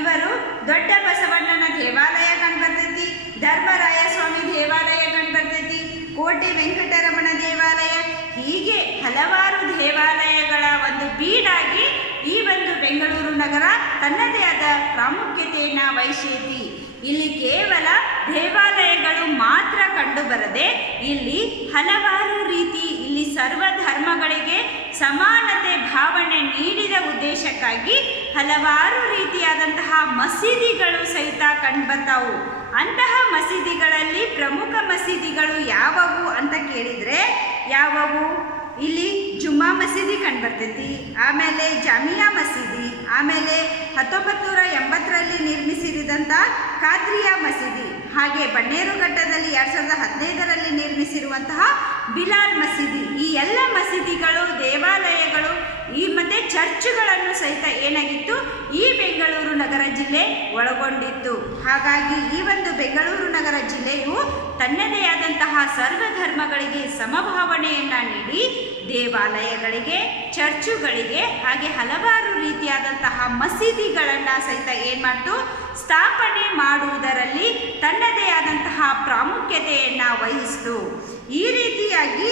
ಇವರು ದೊಡ್ಡ ಬಸವಣ್ಣನ ದೇವಾಲಯ ಕಂಡುಬರ್ತೈತಿ, ಧರ್ಮರಾಯ ಸ್ವಾಮಿ ದೇವಾಲಯ ಕಂಡುಬರ್ತೈತಿ, ಕೋಟೆ ವೆಂಕಟರಮಣ ದೇವಾಲಯ, ಹೀಗೆ ಹಲವಾರು ದೇವಾಲಯಗಳ ಒಂದು ಬೀಡಾಗಿ ಈ ಒಂದು ಬೆಂಗಳೂರು ನಗರ ತನ್ನದೇ ಆದ ಪ್ರಾಮುಖ್ಯತೆಯನ್ನು ವಹಿಸೈತಿ. ಇಲ್ಲಿ ಕೇವಲ ದೇವಾಲಯಗಳು ಮಾತ್ರ ಕಂಡುಬರದೆ ಇಲ್ಲಿ ಹಲವಾರು ರೀತಿ ಇಲ್ಲಿ ಸರ್ವ ಧರ್ಮಗಳಿಗೆ ಸಮಾನತೆ ಭಾವನೆ ನೀಡಿದ ಉದ್ದೇಶಕ್ಕಾಗಿ ಹಲವಾರು ರೀತಿಯಾದಂತಹ ಮಸೀದಿಗಳು ಸಹಿತ ಕಂಡುಬರ್ತಾವು. ಅಂತಹ ಮಸೀದಿಗಳಲ್ಲಿ ಪ್ರಮುಖ ಮಸೀದಿಗಳು ಯಾವುವು ಅಂತ ಕೇಳಿದರೆ ಯಾವುವು? ಇಲ್ಲಿ ಜುಮ್ಮಾ ಮಸೀದಿ ಕಂಡುಬರ್ತೈತಿ, ಆಮೇಲೆ ಜಾಮಿಯಾ ಮಸೀದಿ, ಆಮೇಲೆ 1980ರಲ್ಲಿ ನಿರ್ಮಿಸಿದಂಥ ಕಾದ್ರಿಯಾ ಮಸೀದಿ, ಹಾಗೆ ಬನ್ನೇರುಘಟ್ಟದಲ್ಲಿ 2015ರಲ್ಲಿ ನಿರ್ಮಿಸಿರುವಂತಹ ಬಿಲಾಲ್ ಮಸೀದಿ. ಈ ಎಲ್ಲ ಮಸೀದಿಗಳು, ದೇವಾಲಯಗಳು ಮತ್ತು ಚರ್ಚ್ಗಳನ್ನು ಸಹಿತ ಏನಾಗಿತ್ತು ಈ ಬೆಂಗಳೂರು ನಗರ ಜಿಲ್ಲೆ ಒಳಗೊಂಡಿತ್ತು. ಹಾಗಾಗಿ ಈ ಒಂದು ಬೆಂಗಳೂರು ನಗರ ಜಿಲ್ಲೆಯು ತನ್ನದೇ ಆದಂತಹ ಸರ್ವಧರ್ಮಗಳಿಗೆ ಸಮಭಾವನೆಯನ್ನು ನೀಡಿ ದೇವಾಲಯಗಳಿಗೆ, ಚರ್ಚುಗಳಿಗೆ ಹಾಗೆ ಹಲವಾರು ರೀತಿಯಾದಂತಹ ಮಸೀದಿಗಳನ್ನು ಸಹಿತ ಏನು ಮಾಡ್ತು ಸ್ಥಾಪನೆ ಮಾಡುವುದರಲ್ಲಿ ತನ್ನದೇ ಆದಂತಹ ಪ್ರಾಮುಖ್ಯತೆಯನ್ನು ವಹಿಸಿತು. ಈ ರೀತಿಯಾಗಿ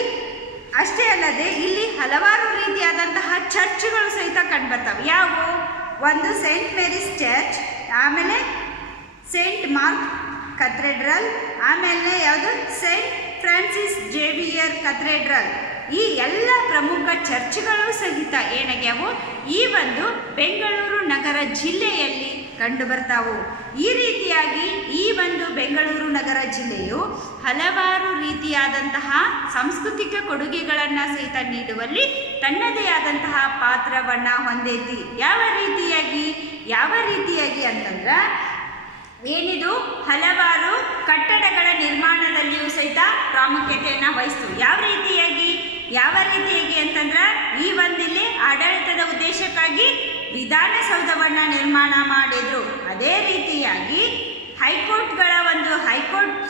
ಅಷ್ಟೇ ಅಲ್ಲದೆ ಇಲ್ಲಿ ಹಲವಾರು ರೀತಿಯಾದಂತಹ ಚರ್ಚ್ಗಳು ಸಹಿತ ಕಂಡುಬರ್ತವೆ. ಯಾವುವು? ಒಂದು ಸೇಂಟ್ ಮೇರಿಸ್ ಚರ್ಚ್, ಆಮೇಲೆ ಸೇಂಟ್ ಮಾರ್ಕ್ ಕಥ್ರೆಡ್ರಲ್, ಆಮೇಲೆ ಯಾವುದು ಸೇಂಟ್ ಫ್ರಾನ್ಸಿಸ್ ಜೇವಿಯರ್ ಕಥ್ರೆಡ್ರಲ್. ಈ ಎಲ್ಲ ಪ್ರಮುಖ ಚರ್ಚ್ಗಳು ಸಹಿತ ಏನಾಗ್ಯಾವು ಈ ಒಂದು ಬೆಂಗಳೂರು ನಗರ ಜಿಲ್ಲೆಯಲ್ಲಿ ಕಂಡುಬರ್ತಾವು. ಈ ರೀತಿಯಾಗಿ ಈ ಒಂದು ಬೆಂಗಳೂರು ನಗರ ಜಿಲ್ಲೆಯು ಹಲವಾರು ರೀತಿಯಾದಂತಹ ಸಾಂಸ್ಕೃತಿಕ ಕೊಡುಗೆಗಳನ್ನು ಸಹಿತ ನೀಡುವಲ್ಲಿ ತನ್ನದೇ ಆದಂತಹ ಪಾತ್ರವನ್ನು ಹೊಂದೈತಿ. ಯಾವ ರೀತಿಯಾಗಿ ಅಂತಂದ್ರೆ ಏನಿದು ಹಲವಾರು ಕಟ್ಟಡಗಳ ನಿರ್ಮಾಣದಲ್ಲಿಯೂ ಸಹಿತ ಪ್ರಾಮುಖ್ಯತೆಯನ್ನು ವಹಿಸ್ತು. ಯಾವ ರೀತಿಯಾಗಿ ಅಂತಂದ್ರೆ ಈ ಒಂದಿಲ್ಲಿ ಆಡಳಿತದ ಉದ್ದೇಶಕ್ಕಾಗಿ ವಿಧಾನಸೌಧವನ್ನು ನಿರ್ಮಾಣ ಮಾಡಿದ್ರು. ಅದೇ ರೀತಿಯಾಗಿ ಹೈಕೋರ್ಟ್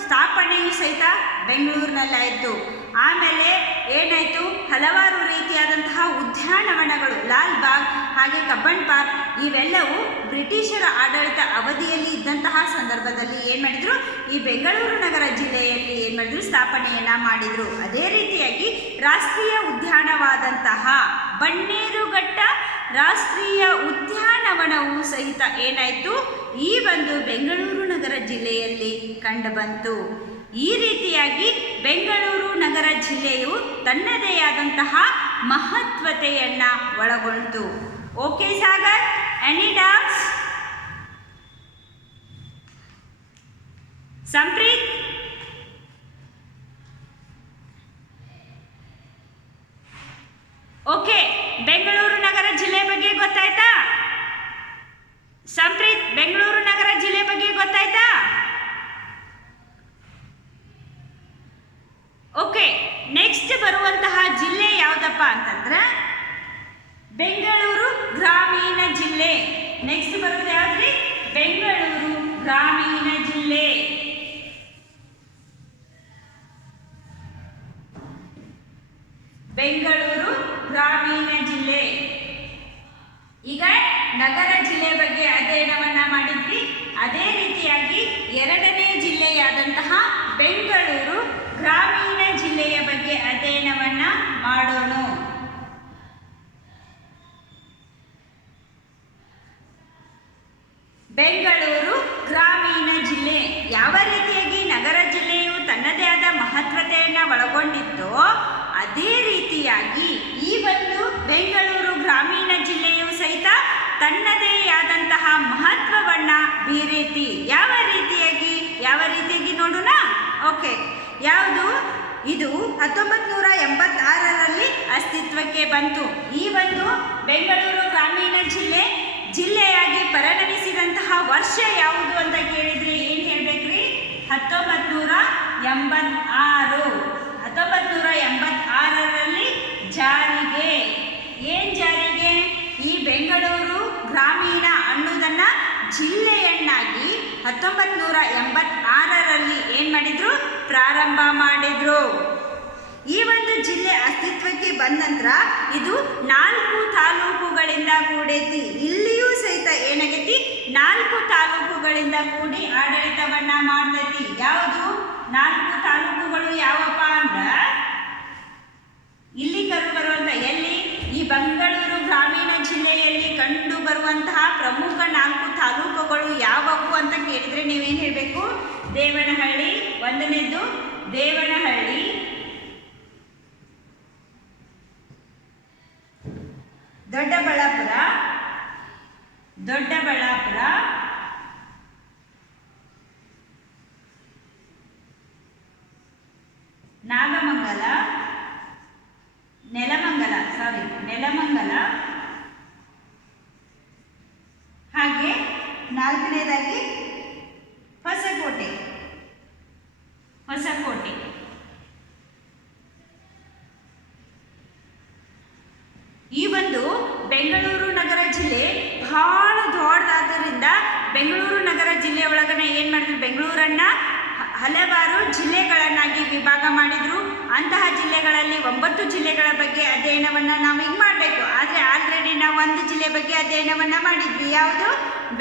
ಸ್ಥಾಪನೆಯೂ ಸಹಿತ ಬೆಂಗಳೂರಿನಲ್ಲಾಯಿತು. ಆಮೇಲೆ ಏನಾಯಿತು ಹಲವಾರು ರೀತಿಯಾದಂತಹ ಉದ್ಯಾನವನಗಳು, ಲಾಲ್ ಬಾಗ್ ಹಾಗೆ ಕಬ್ಬನ್ ಪಾರ್ಕ್ ಇವೆಲ್ಲವೂ ಬ್ರಿಟಿಷರ ಆಡಳಿತ ಅವಧಿಯಲ್ಲಿ ಇದ್ದಂತಹ ಸಂದರ್ಭದಲ್ಲಿ ಏನು ಮಾಡಿದ್ರು ಈ ಬೆಂಗಳೂರು ನಗರ ಜಿಲ್ಲೆಯಲ್ಲಿ ಏನು ಮಾಡಿದ್ರು ಸ್ಥಾಪನೆಯನ್ನು ಮಾಡಿದರು. ಅದೇ ರೀತಿಯಾಗಿ ರಾಷ್ಟ್ರೀಯ ಉದ್ಯಾನವಾದಂತಹ ಬನ್ನೇರುಘಟ್ಟ ರಾಷ್ಟ್ರೀಯ ಉದ್ಯಾನವನವು ಸಹಿತ ಏನಾಯಿತು ಈ ಒಂದು ಬೆಂಗಳೂರು ನಗರ ಜಿಲ್ಲೆಯಲ್ಲಿ ಕಂಡುಬಂತು. ಈ ರೀತಿಯಾಗಿ ಬೆಂಗಳೂರು ನಗರ ಜಿಲ್ಲೆಯು ತನ್ನದೇ ಆದಂತಹ ಮಹತ್ವತೆಯನ್ನು ಒಳಗೊಂಡಿತು. Okay Sagar, any doubts? Sampreeth, okay, Bengaluru ನಗರ ಜಿಲ್ಲೆ ಬಗ್ಗೆ ಗೊತ್ತಾಯ್ತಾ? ಸಂಪ್ರೀತ್, ಬೆಂಗಳೂರು ನಗರ ಜಿಲ್ಲೆ ಬಗ್ಗೆ ಗೊತ್ತಾಯ್ತಾ? ಓಕೆ, ನೆಕ್ಸ್ಟ್ ಬರುವಂತಹ ಜಿಲ್ಲೆ ಯಾವುದಪ್ಪ ಅಂತಂದ್ರೆ ಬೆಂಗಳೂರು ಗ್ರಾಮೀಣ ಜಿಲ್ಲೆ. ನೆಕ್ಸ್ಟ್ ಬರೋದು ಯಾವ್ದ್ರಿ? ಬೆಂಗಳೂರು ಗ್ರಾಮೀಣ ಜಿಲ್ಲೆ. ಬೆಂಗಳೂರು ಗ್ರಾಮೀಣ ಜಿಲ್ಲೆ. ಈಗ ನಗರ ಜಿಲ್ಲೆ ಬಗ್ಗೆ ಅಧ್ಯಯನವನ್ನ ಮಾಡಿದ್ವಿ. ಅದೇ ರೀತಿಯಾಗಿ ಎರಡನೇ ಜಿಲ್ಲೆಯಾದಂತಹ ಬೆಂಗಳೂರು ಗ್ರಾಮೀಣ ಜಿಲ್ಲೆಯ ಬಗ್ಗೆ ಅಧ್ಯಯನವನ್ನ ಮಾಡೋಣ. ಬೆಂಗಳೂರು ಗ್ರಾಮೀಣ ಜಿಲ್ಲೆ ಯಾವ ರೀತಿಯಾಗಿ ನಗರ ಜಿಲ್ಲೆಯು ತನ್ನದೇ ಆದ ಮಹತ್ವತೆಯನ್ನು ಒಳಗೊಂಡಿತ್ತೋ ಅದೇ ರೀತಿಯಾಗಿ ಈ ಒಂದು ಬೆಂಗಳೂರು ಗ್ರಾಮೀಣ ಜಿಲ್ಲೆಯು ಸಹಿತ ತನ್ನದೇ ಆದಂತಹ ಮಹತ್ವವನ್ನು ಬೀರೈತಿ. ಯಾವ ರೀತಿಯಾಗಿ ನೋಡೋಣ. ಓಕೆ, ಯಾವುದು? ಇದು 1986ರಲ್ಲಿ ಅಸ್ತಿತ್ವಕ್ಕೆ ಬಂತು. ಈ ಒಂದು ಬೆಂಗಳೂರು ಗ್ರಾಮೀಣ ಜಿಲ್ಲೆಯಾಗಿ ಪರಿಣಮಿಸಿದಂತಹ ವರ್ಷ ಯಾವುದು ಅಂತ ಕೇಳಿದ್ರೆ ಏನು ಹೇಳ್ಬೇಕ್ರಿ? 1986. 1986ರಲ್ಲಿ ಜಾರಿಗೆ. ಏನು ಜಾರಿಗೆ? ಈ ಬೆಂಗಳೂರು ಗ್ರಾಮೀಣ ಅನ್ನೋದನ್ನ ಜಿಲ್ಲೆಯನ್ನಾಗಿ 1986ರಲ್ಲಿ ಏನು ಮಾಡಿದ್ರು? ಪ್ರಾರಂಭ ಮಾಡಿದ್ರು. ಈ ಒಂದು ಜಿಲ್ಲೆ ಅಸ್ತಿತ್ವಕ್ಕೆ ಬಂದ ನಂತರ ಇದು 4 ತಾಲೂಕುಗಳಿಂದ ಕೂಡೈತಿ. ಇಲ್ಲಿಯೂ ಸಹಿತ ಏನಾಗೈತಿ 4 ತಾಲೂಕುಗಳಿಂದ ಕೂಡಿ ಆಡಳಿತವನ್ನ ಮಾಡ್ತೈತಿ. ಯಾವುದು 4 ತಾಲೂಕುಗಳು ಯಾವಪ್ಪ ಅಂದ್ರ ಇಲ್ಲಿ ಬರುವಂತ ಎಲ್ಲಿ ಈ ಬೆಂಗಳೂರು ಗ್ರಾಮೀಣ ಜಿಲ್ಲೆಯಲ್ಲಿ ಕಂಡು ಬರುವಂತಹ ಪ್ರಮುಖ 4 ತಾಲೂಕುಗಳು ಯಾವುವು ಅಂತ ಕೇಳಿದ್ರೆ ನೀವೇನು ಹೇಳಬೇಕು? ದೇವನಹಳ್ಳಿ, ಒಂದನೇದು ದೇವನಹಳ್ಳಿ, ದೊಡ್ಡಬಳ್ಳಾಪುರ, ನಾಗಮಂಗಲ, ನೆಲಮಂಗಲ, ಹಾಗೆ 4ನೇದಾಗಿ ಹೊಸಕೋಟೆ. ಈ ಒಂದು ಬೆಂಗಳೂರು ನಗರ ಜಿಲ್ಲೆ ಬಹಳ ದೊಡ್ಡದಾದ್ದರಿಂದ ಬೆಂಗಳೂರು ನಗರ ಜಿಲ್ಲೆ ಒಳಗನೆ ಏನು ಮಾಡಿದ್ರು, ಬೆಂಗಳೂರನ್ನ ಹಲವಾರು ಜಿಲ್ಲೆಗಳನ್ನಾಗಿ ವಿಭಾಗ ಮಾಡಿದ್ರು. ಅಂತಹ ಜಿಲ್ಲೆಗಳಲ್ಲಿ 9 ಜಿಲ್ಲೆಗಳ ಬಗ್ಗೆ ಅಧ್ಯಯನವನ್ನು ನಾವು ಈಗ ಮಾಡಬೇಕು. ಆದರೆ ಆಲ್ರೆಡಿ ನಾವು 1 ಜಿಲ್ಲೆ ಬಗ್ಗೆ ಅಧ್ಯಯನವನ್ನು ಮಾಡಿದ್ವಿ. ಯಾವುದು?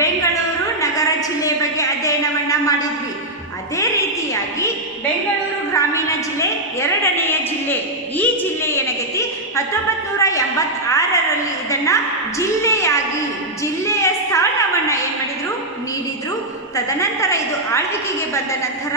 ಬೆಂಗಳೂರು ನಗರ ಜಿಲ್ಲೆ ಬಗ್ಗೆ ಅಧ್ಯಯನವನ್ನು ಮಾಡಿದ್ವಿ. ಅದೇ ರೀತಿಯಾಗಿ ಬೆಂಗಳೂರು ಗ್ರಾಮೀಣ ಜಿಲ್ಲೆ 2ನೆಯ ಜಿಲ್ಲೆ. ಈ ಜಿಲ್ಲೆ ಏನಾಗೈತಿ 1986ರಲ್ಲಿ ಇದನ್ನ ಜಿಲ್ಲೆಯ ಸ್ಥಾನವನ್ನು ಏನು ಮಾಡಿದ್ರು, ನೀಡಿದ್ರು. ತದನಂತರ ಇದು ಆಳ್ವಿಕೆಗೆ ಬಂದ ನಂತರ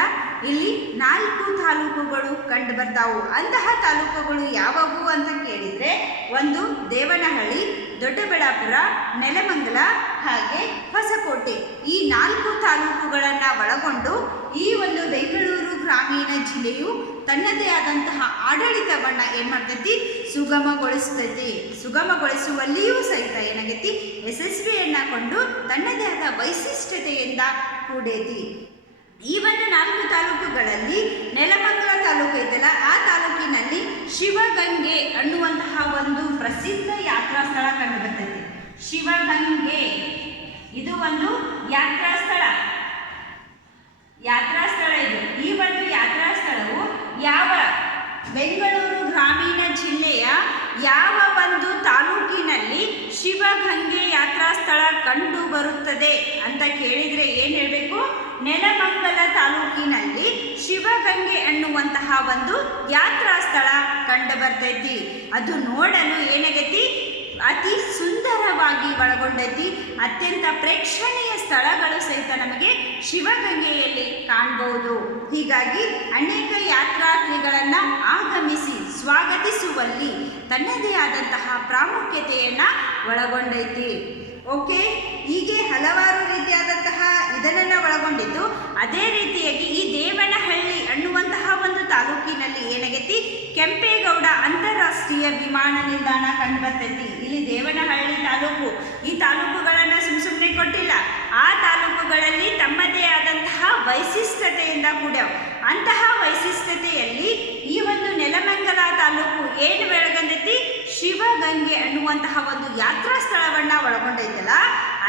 ಇಲ್ಲಿ 4 ತಾಲೂಕುಗಳು ಕಂಡು ಬರ್ತಾವು. ಅಂತಹ ತಾಲೂಕುಗಳು ಯಾವುವು ಅಂತ ಕೇಳಿದ್ರೆ ಒಂದು ದೇವನಹಳ್ಳಿ, ದೊಡ್ಡಬಳ್ಳಾಪುರ, ನೆಲಮಂಗಲ ಹಾಗೆ ಹೊಸಕೋಟೆ. ಈ 4 ತಾಲೂಕುಗಳನ್ನು ಒಳಗೊಂಡು ಈ ಒಂದು ಬೆಂಗಳೂರು ಗ್ರಾಮೀಣ ಜಿಲ್ಲೆಯು ತನ್ನದೇ ಆದಂತಹ ಆಡಳಿತವನ್ನು ಏನು ಮಾಡ್ತೈತಿ, ಸುಗಮಗೊಳಿಸ್ತೈತಿ. ಸುಗಮಗೊಳಿಸುವಲ್ಲಿಯೂ ಸಹಿತ ಏನಾಗೈತಿ, ಯಶಸ್ವಿಯನ್ನು ಕೊಂಡು ತನ್ನದೇ ಆದ ವೈಶಿಷ್ಟ್ಯತೆಯಿಂದ ಕೂಡೈತಿ. ಈ ಒಂದು 4 ತಾಲೂಕುಗಳಲ್ಲಿ ನೆಲಮಂಗಲ ತಾಲೂಕು ಐತಲ್ಲ, ಆ ತಾಲೂಕಿನಲ್ಲಿ ಶಿವಗಂಗೆ ಅನ್ನುವಂತಹ ಒಂದು ಪ್ರಸಿದ್ಧ ಯಾತ್ರಾ ಸ್ಥಳ ಕಂಡು ಬರ್ತೈತಿ. ಶಿವಗಂಗೆ ಇದು ಒಂದು ಯಾತ್ರಾ ಸ್ಥಳ ಇದು. ಈ ಒಂದು ಯಾತ್ರಾ ಸ್ಥಳವು ಯಾವ ಬೆಂಗಳೂರು ಗ್ರಾಮೀಣ ಜಿಲ್ಲೆಯ ಯಾವ ಒಂದು ತಾಲೂಕಿನಲ್ಲಿ ಶಿವಗಂಗೆ ಯಾತ್ರಾ ಸ್ಥಳ ಕಂಡು ಬರುತ್ತದೆ ಅಂತ ಕೇಳಿದರೆ ಏನು ಹೇಳಬೇಕು? ನೆಲಮಂಗಲ ತಾಲೂಕಿನಲ್ಲಿ ಶಿವಗಂಗೆ ಅನ್ನುವಂತಹ ಒಂದು ಯಾತ್ರಾ ಸ್ಥಳ ಕಂಡು ಬರ್ತೈತಿ. ಅದು ನೋಡಲು ಏನಾಗೈತಿ, ಅತಿ ಸುಂದರವಾಗಿ ಒಳಗೊಂಡೈತಿ. ಅತ್ಯಂತ ಪ್ರೇಕ್ಷಣೀಯ ಸ್ಥಳಗಳು ಸಹಿತ ನಮಗೆ ಶಿವಗಂಗೆಯಲ್ಲಿ ಕಾಣಬಹುದು. ಹೀಗಾಗಿ ಅನೇಕ ಯಾತ್ರಾರ್ಥಿಗಳನ್ನು ಆಗಮಿಸಿ ಸ್ವಾಗತಿಸುವಲ್ಲಿ ತನ್ನದೇ ಆದಂತಹ ಪ್ರಾಮುಖ್ಯತೆಯನ್ನು ಒಳಗೊಂಡೈತಿ. ಓಕೆ, ಹೀಗೆ ಹಲವಾರು ರೀತಿಯಾದಂತಹ ಇದನ್ನು ಒಳಗೊಂಡಿದ್ದು. ಅದೇ ರೀತಿಯಾಗಿ ಈ ದೇವನಹಳ್ಳಿ ಅನ್ನುವಂತಹ ಒಂದು ತಾಲೂಕಿನಲ್ಲಿ ಏನಾಗೈತಿ, ಕೆಂಪೇಗೌಡ ಅಂತಾರಾಷ್ಟ್ರೀಯ ವಿಮಾನ ನಿಲ್ದಾಣ ಕಂಡು ಬರ್ತೈತಿ. ಇಲ್ಲಿ ದೇವನಹಳ್ಳಿ ತಾಲೂಕು, ಈ ತಾಲೂಕುಗಳನ್ನು ಸುಮ್ಮನೆ ಕೊಟ್ಟಿಲ್ಲ. ಆ ತಾಲೂಕುಗಳಲ್ಲಿ ತಮ್ಮದೇ ಆದಂತಹ ವೈಶಿಷ್ಟ್ಯತೆಯಿಂದ ಕೂಡ್ಯಾವ. ಅಂತಹ ವೈಶಿಷ್ಟ್ಯತೆಯಲ್ಲಿ ಈ ಒಂದು ನೆಲಮಂಗಲ ತಾಲೂಕು ಏನು ಒಳಗೊಂಡೈತಿ, ಶಿವಗಂಗೆ ಅನ್ನುವಂತಹ ಒಂದು ಯಾತ್ರಾ ಸ್ಥಳವನ್ನು ಒಳಗೊಂಡೈತಲ್ಲ,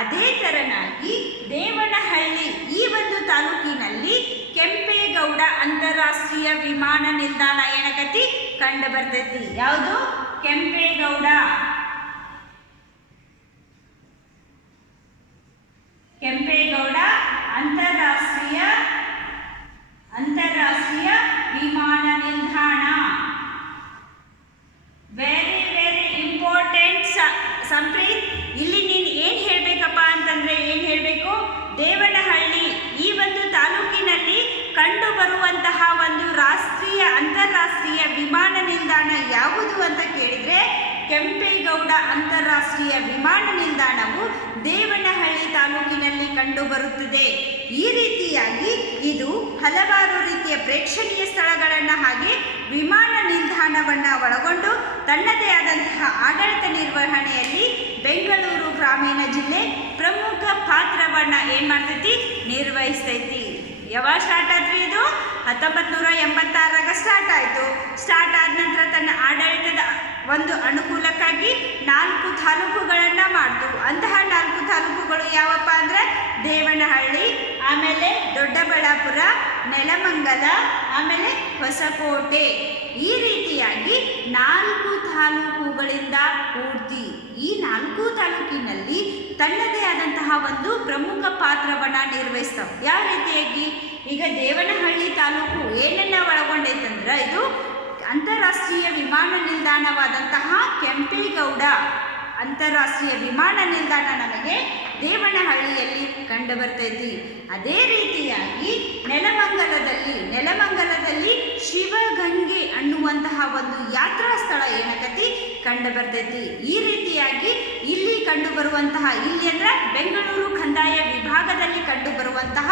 ಅದೇ ತೆರನಾಗಿ ದೇವನಹಳ್ಳಿ ಈ ಒಂದು ತಾಲೂಕಿನಲ್ಲಿ ಕೆಂಪೇಗೌಡ ಅಂತಾರಾಷ್ಟ್ರೀಯ ವಿಮಾನ ನಿಲ್ದಾಣ ಏನಕತಿ ಕಂಡು ಬರ್ತೈತಿ. ಯಾವುದು? ಕೆಂಪೇಗೌಡ ಅಂತಾರಾಷ್ಟ್ರೀಯ ವಿಮಾನ ನಿಲ್ದಾಣ. Very important Sampreeth. ಇಲ್ಲಿ ನೀನು ಏನು ಹೇಳಬೇಕಪ್ಪ ಅಂತಂದರೆ ಏನು ಹೇಳಬೇಕು? ದೇವನಹಳ್ಳಿ ಈ ಒಂದು ತಾಲೂಕಿನಲ್ಲಿ ಕಂಡು ಬರುವಂತಹ ಒಂದು ಅಂತಾರಾಷ್ಟ್ರೀಯ ವಿಮಾನ ನಿಲ್ದಾಣ ಯಾವುದು ಅಂತ ಕೇಳಿದರೆ ಕೆಂಪೇಗೌಡ ಅಂತಾರಾಷ್ಟ್ರೀಯ ವಿಮಾನ ನಿಲ್ದಾಣವು ದೇವನಹಳ್ಳಿ ತಾಲೂಕಿನಲ್ಲಿ ಕಂಡು ಬರುತ್ತದೆ. ಈ ರೀತಿಯಾಗಿ ಇದು ಹಲವಾರು ರೀತಿಯ ಪ್ರೇಕ್ಷಣೀಯ ಸ್ಥಳಗಳನ್ನು ಹಾಗೆ ವಿಮಾನ ನಿಲ್ದಾಣವನ್ನು ಒಳಗೊಂಡು ತನ್ನದೇ ಆದಂತಹ ಆಡಳಿತ ನಿರ್ವಹಣೆಯಲ್ಲಿ ಬೆಂಗಳೂರು ಗ್ರಾಮೀಣ ಜಿಲ್ಲೆ ಪ್ರಮುಖ ಪಾತ್ರವನ್ನು ಏನು ಮಾಡ್ತೈತಿ, ನಿರ್ವಹಿಸ್ತೈತಿ. ಯಾವಾಗ ಸ್ಟಾರ್ಟ್ ಆದ್ರಿ? ಇದು 1986ರಾಗ ಸ್ಟಾರ್ಟ್ ಆಯಿತು. ಸ್ಟಾರ್ಟ್ ಆದ ನಂತರ ತನ್ನ ಆಡಳಿತದ ಒಂದು ಅನುಕೂಲಕ್ಕಾಗಿ 4 ತಾಲೂಕುಗಳನ್ನು ಮಾಡ್ತು. ಅಂತಹ 4 ತಾಲೂಕುಗಳು ಯಾವಪ್ಪ ಅಂದರೆ ದೇವನಹಳ್ಳಿ, ಆಮೇಲೆ ದೊಡ್ಡಬಳ್ಳಾಪುರ, ನೆಲಮಂಗಲ, ಆಮೇಲೆ ಹೊಸಕೋಟೆ. ಈ ರೀತಿಯಾಗಿ 4 ತಾಲೂಕುಗಳಿಂದ ಕೂಡ್ತಿ. ಈ 4 ತಾಲೂಕಿನಲ್ಲಿ ತನ್ನದೇ ಆದಂತಹ ಒಂದು ಪ್ರಮುಖ ಪಾತ್ರವನ್ನು ನಿರ್ವಹಿಸ್ತವೆ. ಯಾವ ರೀತಿಯಾಗಿ ಈಗ ದೇವನಹಳ್ಳಿ ತಾಲೂಕು ಏನೆಲ್ಲ ಒಳಗೊಂಡೈತಂದ್ರೆ ಇದು ಅಂತಾರಾಷ್ಟ್ರೀಯ ವಿಮಾನ ನಿಲ್ದಾಣವಾದಂತಹ ಕೆಂಪೇಗೌಡ ಅಂತಾರಾಷ್ಟ್ರೀಯ ವಿಮಾನ ನಿಲ್ದಾಣ ನಮಗೆ ದೇವನಹಳ್ಳಿಯಲ್ಲಿ ಕಂಡು ಬರ್ತೈತಿ. ಅದೇ ರೀತಿಯಾಗಿ ನೆಲಮಂಗಲದಲ್ಲಿ ಶಿವಗಂಗೆ ಅನ್ನುವಂತಹ ಒಂದು ಯಾತ್ರಾ ಸ್ಥಳ ಏನಕತಿ ಕಂಡು ಬರ್ತೈತಿ. ಈ ರೀತಿಯಾಗಿ ಇಲ್ಲಿ ಕಂಡು ಬರುವಂತಹ ಇಲ್ಲಿ ಅಂದ್ರೆ ಬೆಂಗಳೂರು ಕಂದಾಯ ವಿಭಾಗದಲ್ಲಿ ಕಂಡು ಬರುವಂತಹ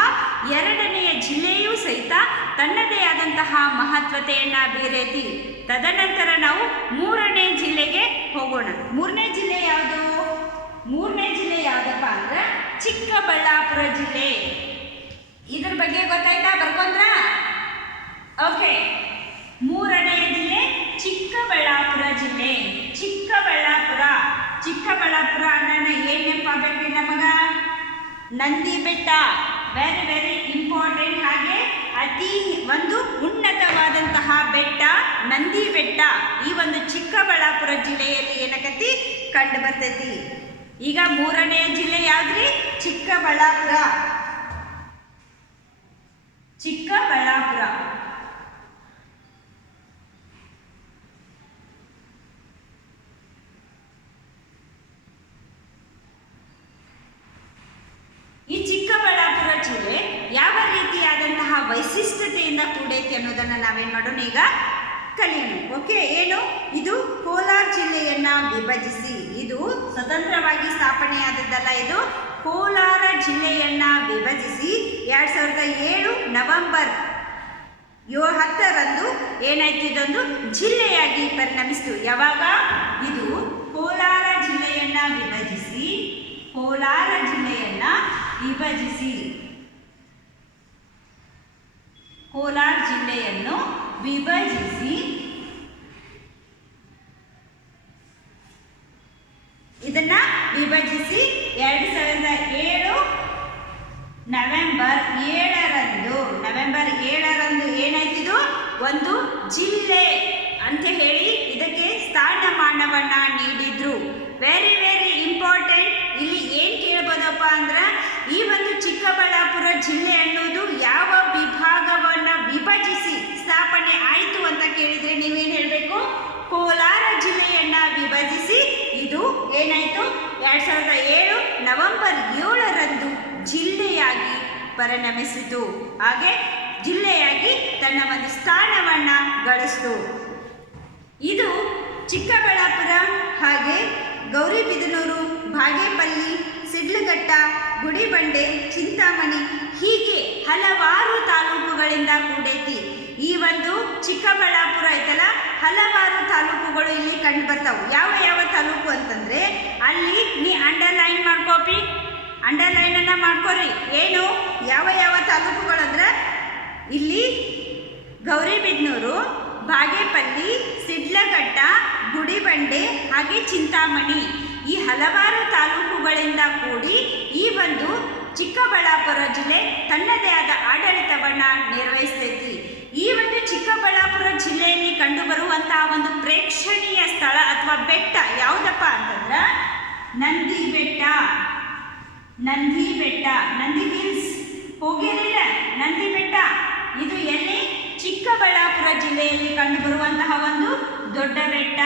2ನೆಯ ಜಿಲ್ಲೆಯೂ ಸಹಿತ ತನ್ನದೇ ಆದಂತಹ ಮಹತ್ವತೆಯನ್ನ ಬೀರೈತಿ. ತದನಂತರ ನಾವು 3ನೇ ಜಿಲ್ಲೆಗೆ ಹೋಗೋಣ. 3ನೇ ಜಿಲ್ಲೆ ಯಾವುದು? 3ನೇ ಜಿಲ್ಲೆ ಯಾವುದಪ್ಪ ಅಂದ್ರೆ ಚಿಕ್ಕಬಳ್ಳಾಪುರ ಜಿಲ್ಲೆ. ಇದ್ರ ಬಗ್ಗೆ ಗೊತ್ತಾಯ್ತಾ? ಬರ್ಕೊಂಡ್ರ? ಓಕೆ. 3ನೇ ಜಿಲ್ಲೆ ಚಿಕ್ಕಬಳ್ಳಾಪುರ ಜಿಲ್ಲೆ. ಚಿಕ್ಕಬಳ್ಳಾಪುರ ಅಂದ್ರೆ ಏನ್ ನೆನಪಾಗಬೇಕ್ರಿ ನಮಗ? Nandi Betta, very very important. ಹಾಗೆ ಅತಿ ಒಂದು ಉನ್ನತವಾದಂತಹ ಬೆಟ್ಟ ನಂದಿ ಬೆಟ್ಟ ಈ ಒಂದು ಚಿಕ್ಕಬಳ್ಳಾಪುರ ಜಿಲ್ಲೆಯಲ್ಲಿ ಏನಕತಿ ಕಂಡು ಬರ್ತೈತಿ. ಈಗ 3ನೇ ಜಿಲ್ಲೆ ಯಾವ್ದ್ರಿ? ಚಿಕ್ಕಬಳ್ಳಾಪುರ. ಈ ಚಿಕ್ಕಬಳ್ಳಾಪುರ ಜಿಲ್ಲೆ ಯಾವ ರೀತಿಯಾದಂತಹ ವೈಶಿಷ್ಟ್ಯತೆಯಿಂದ ಕೂಡೈತಿ ಅನ್ನೋದನ್ನ ನಾವೇನ್ ಮಾಡೋಣ ಈಗ ಕಲಿಯೋಣ. ಓಕೆ. ಏನು ಇದು? ಕೋಲಾರ ಜಿಲ್ಲೆಯನ್ನ ವಿಭಜಿಸಿ, ಇದು ಸ್ವತಂತ್ರವಾಗಿ ಸ್ಥಾಪನೆಯಾದದ್ದಲ್ಲ, ಇದು ಕೋಲಾರ ಜಿಲ್ಲೆಯನ್ನ ವಿಭಜಿಸಿ 2007 ನವೆಂಬರ್ 10ರಂದು ಏನಾಯ್ತು? ಇದೊಂದು ಜಿಲ್ಲೆಯಾಗಿ ಪರಿಣಮಿಸಿತು. ಯಾವಾಗ? ಇದು ಕೋಲಾರ ಜಿಲ್ಲೆಯನ್ನ ವಿಭಜಿಸಿ ಕೋಲಾರ ಜಿಲ್ಲೆಯನ್ನು ವಿಭಜಿಸಿ ಇದನ್ನ ವಿಭಜಿಸಿ 2007 ನವೆಂಬರ್ 7ರಂದು ಏನಾಯ್ತಿದು? ಒಂದು ಜಿಲ್ಲೆ ಅಂತ ಹೇಳಿ ಇದಕ್ಕೆ ಸ್ಥಾನಮಾನವನ್ನ ನೀಡಿದ್ರು. Very very important. ಇಲ್ಲಿ ಏನ್ ಕೇಳ್ಬೋದಪ್ಪ ಅಂದ್ರೆ ಈ ಒಂದು ಚಿಕ್ಕಬಳ್ಳಾಪುರ ಜಿಲ್ಲೆ ಅನ್ನೋದು ಯಾವ ವಿಭಾಗವನ್ನ ವಿಭಜಿಸಿ ಸ್ಥಾಪನೆ ಆಯಿತು ಅಂತ ಕೇಳಿದ್ರೆ ನೀವೇನ್ ಹೇಳ್ಬೇಕು? ಕೋಲಾರ ಜಿಲ್ಲೆಯನ್ನ ವಿಭಜಿಸಿ ಇದು ಏನಾಯ್ತು? 2007 ನವೆಂಬರ್ 7ರಂದು ಜಿಲ್ಲೆಯಾಗಿ ಪರಿಣಮಿಸಿತು. ಹಾಗೆ ಜಿಲ್ಲೆಯಾಗಿ ತನ್ನ ಒಂದು ಸ್ಥಾನವನ್ನ ಗಳಿಸಿತು. ಇದು ಚಿಕ್ಕಬಳ್ಳಾಪುರ, ಹಾಗೆ ಗೌರಿಬಿದನೂರು, ಬಾಗೇಪಲ್ಲಿ, ಸಿಡ್ಲಘಟ್ಟ, ಗುಡಿಬಂಡೆ, ಚಿಂತಾಮಣಿ ಹೀಗೆ ಹಲವಾರು ತಾಲೂಕುಗಳಿಂದ ಕೂಡೈತಿ. ಈ ಒಂದು ಚಿಕ್ಕಬಳ್ಳಾಪುರ ಐತಲ್ಲ, ಹಲವಾರು ತಾಲೂಕುಗಳು ಇಲ್ಲಿ ಕಂಡು ಬರ್ತಾವೆ. ಯಾವ ತಾಲೂಕು ಅಂತಂದ್ರೆ ಅಲ್ಲಿ ನೀ ಅಂಡರ್ಲೈನ್ ಮಾಡ್ಕೋಪಿ, ಅಂಡರ್ಲೈನ್ ಅನ್ನ ಮಾಡ್ಕೋರಿ. ಏನು ಯಾವ ತಾಲೂಕುಗಳಂದ್ರೆ ಇಲ್ಲಿ ಗೌರಿಬಿದನೂರು, ಬಾಗೇಪಲ್ಲಿ, ಸಿಡ್ಲಘಟ್ಟ, ಗುಡಿಬಂಡೆ ಹಾಗೆ ಚಿಂತಾಮಣಿ ಈ ಹಲವಾರು ತಾಲೂಕುಗಳಿಂದ ಕೂಡಿ ಈ ಒಂದು ಚಿಕ್ಕಬಳ್ಳಾಪುರ ಜಿಲ್ಲೆ ತನ್ನದೇ ಆದ ಆಡಳಿತವನ್ನ ನಿರ್ವಹಿಸ್ತೈತಿ. ಈ ಒಂದು ಚಿಕ್ಕಬಳ್ಳಾಪುರ ಜಿಲ್ಲೆಯಲ್ಲಿ ಕಂಡುಬರುವಂತಹ ಒಂದು ಪ್ರೇಕ್ಷಣೀಯ ಸ್ಥಳ ಅಥವಾ ಬೆಟ್ಟ ಯಾವುದಪ್ಪ ಅಂತಂದ್ರೆ ನಂದಿ ಬೆಟ್ಟ. ನಂದಿ ಹಿಲ್ಸ್ ಹೋಗಿರಲಿಲ್ಲ? ನಂದಿ ಬೆಟ್ಟ ಇದು ಎಲ್ಲಿ? ಚಿಕ್ಕಬಳ್ಳಾಪುರ ಜಿಲ್ಲೆಯಲ್ಲಿ ಕಂಡುಬರುವಂತಹ ಒಂದು ದೊಡ್ಡ ಬೆಟ್ಟ.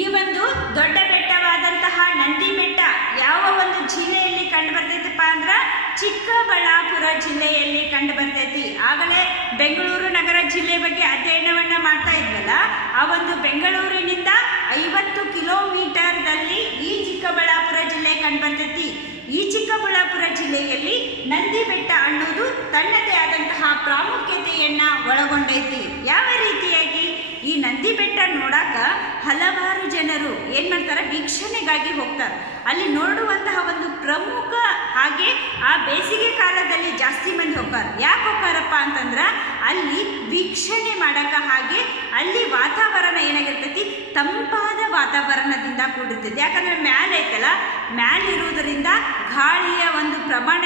ಈ ಒಂದು ದೊಡ್ಡ ಬೆಟ್ಟವಾದಂತಹ ನಂದಿ ಬೆಟ್ಟ ಯಾವ ಒಂದು ಜಿಲ್ಲೆಯಲ್ಲಿ ಕಂಡು ಬರ್ತೈತಪ್ಪ ಅಂದ್ರ ಚಿಕ್ಕಬಳ್ಳಾಪುರ ಜಿಲ್ಲೆಯಲ್ಲಿ ಕಂಡು ಬರ್ತೈತಿ. ಆಗಲೇ ಬೆಂಗಳೂರು ನಗರ ಜಿಲ್ಲೆ ಬಗ್ಗೆ ಅಧ್ಯಯನವನ್ನ ಮಾಡ್ತಾ ಇದ್ವಲ್ಲ, ಆ ಒಂದು ಬೆಂಗಳೂರಿನಿಂದ 50 ಕಿಲೋಮೀಟರ್ದಲ್ಲಿ ಈ ಚಿಕ್ಕಬಳ್ಳಾಪುರ ಜಿಲ್ಲೆ ಕಂಡು ಬರ್ತೈತಿ. ಈ ಚಿಕ್ಕಬಳ್ಳಾಪುರ ಜಿಲ್ಲೆಯಲ್ಲಿ ನಂದಿ ಬೆಟ್ಟ ಅನ್ನೋದು ತನ್ನದೇ ಆದಂತಹ ಪ್ರಾಮುಖ್ಯತೆಯನ್ನ ಒಳಗೊಂಡೈತಿ. ಯಾವ ರೀತಿಯಾಗಿ? ಈ ನಂದಿ ಬೆಟ್ಟ ನೋಡಾಕ ಹಲವಾರು ಜನರು ಏನ್ ಮಾಡ್ತಾರೆ? ವೀಕ್ಷಣೆಗಾಗಿ ಹೋಗ್ತಾರೆ. ಅಲ್ಲಿ ನೋಡುವಂತಹ ಒಂದು ಪ್ರಮುಖ, ಹಾಗೆ ಆ ಬೇಸಿಗೆ ಕಾಲದಲ್ಲಿ ಜಾಸ್ತಿ ಮಂದಿ ಹೋಗ್ತಾರೆ. ಯಾಕೆ ಹೋಗ್ತಾರಪ್ಪ ಅಂತಂದ್ರ ಅಲ್ಲಿ ವೀಕ್ಷಣೆ ಮಾಡಕ, ಹಾಗೆ ಅಲ್ಲಿ ವಾತಾವರಣ ಏನಾಗಿರ್ತೈತಿ? ತಂಪಾದ ವಾತಾವರಣದಿಂದ ಕೂಡಿರ್ತೈತಿ. ಯಾಕಂದ್ರೆ ಮ್ಯಾಲೆ ಐತಲ್ಲ, ಮ್ಯಾಲಿರುವುದರಿಂದ ಗಾಳಿಯ ಒಂದು ಪ್ರಮಾಣ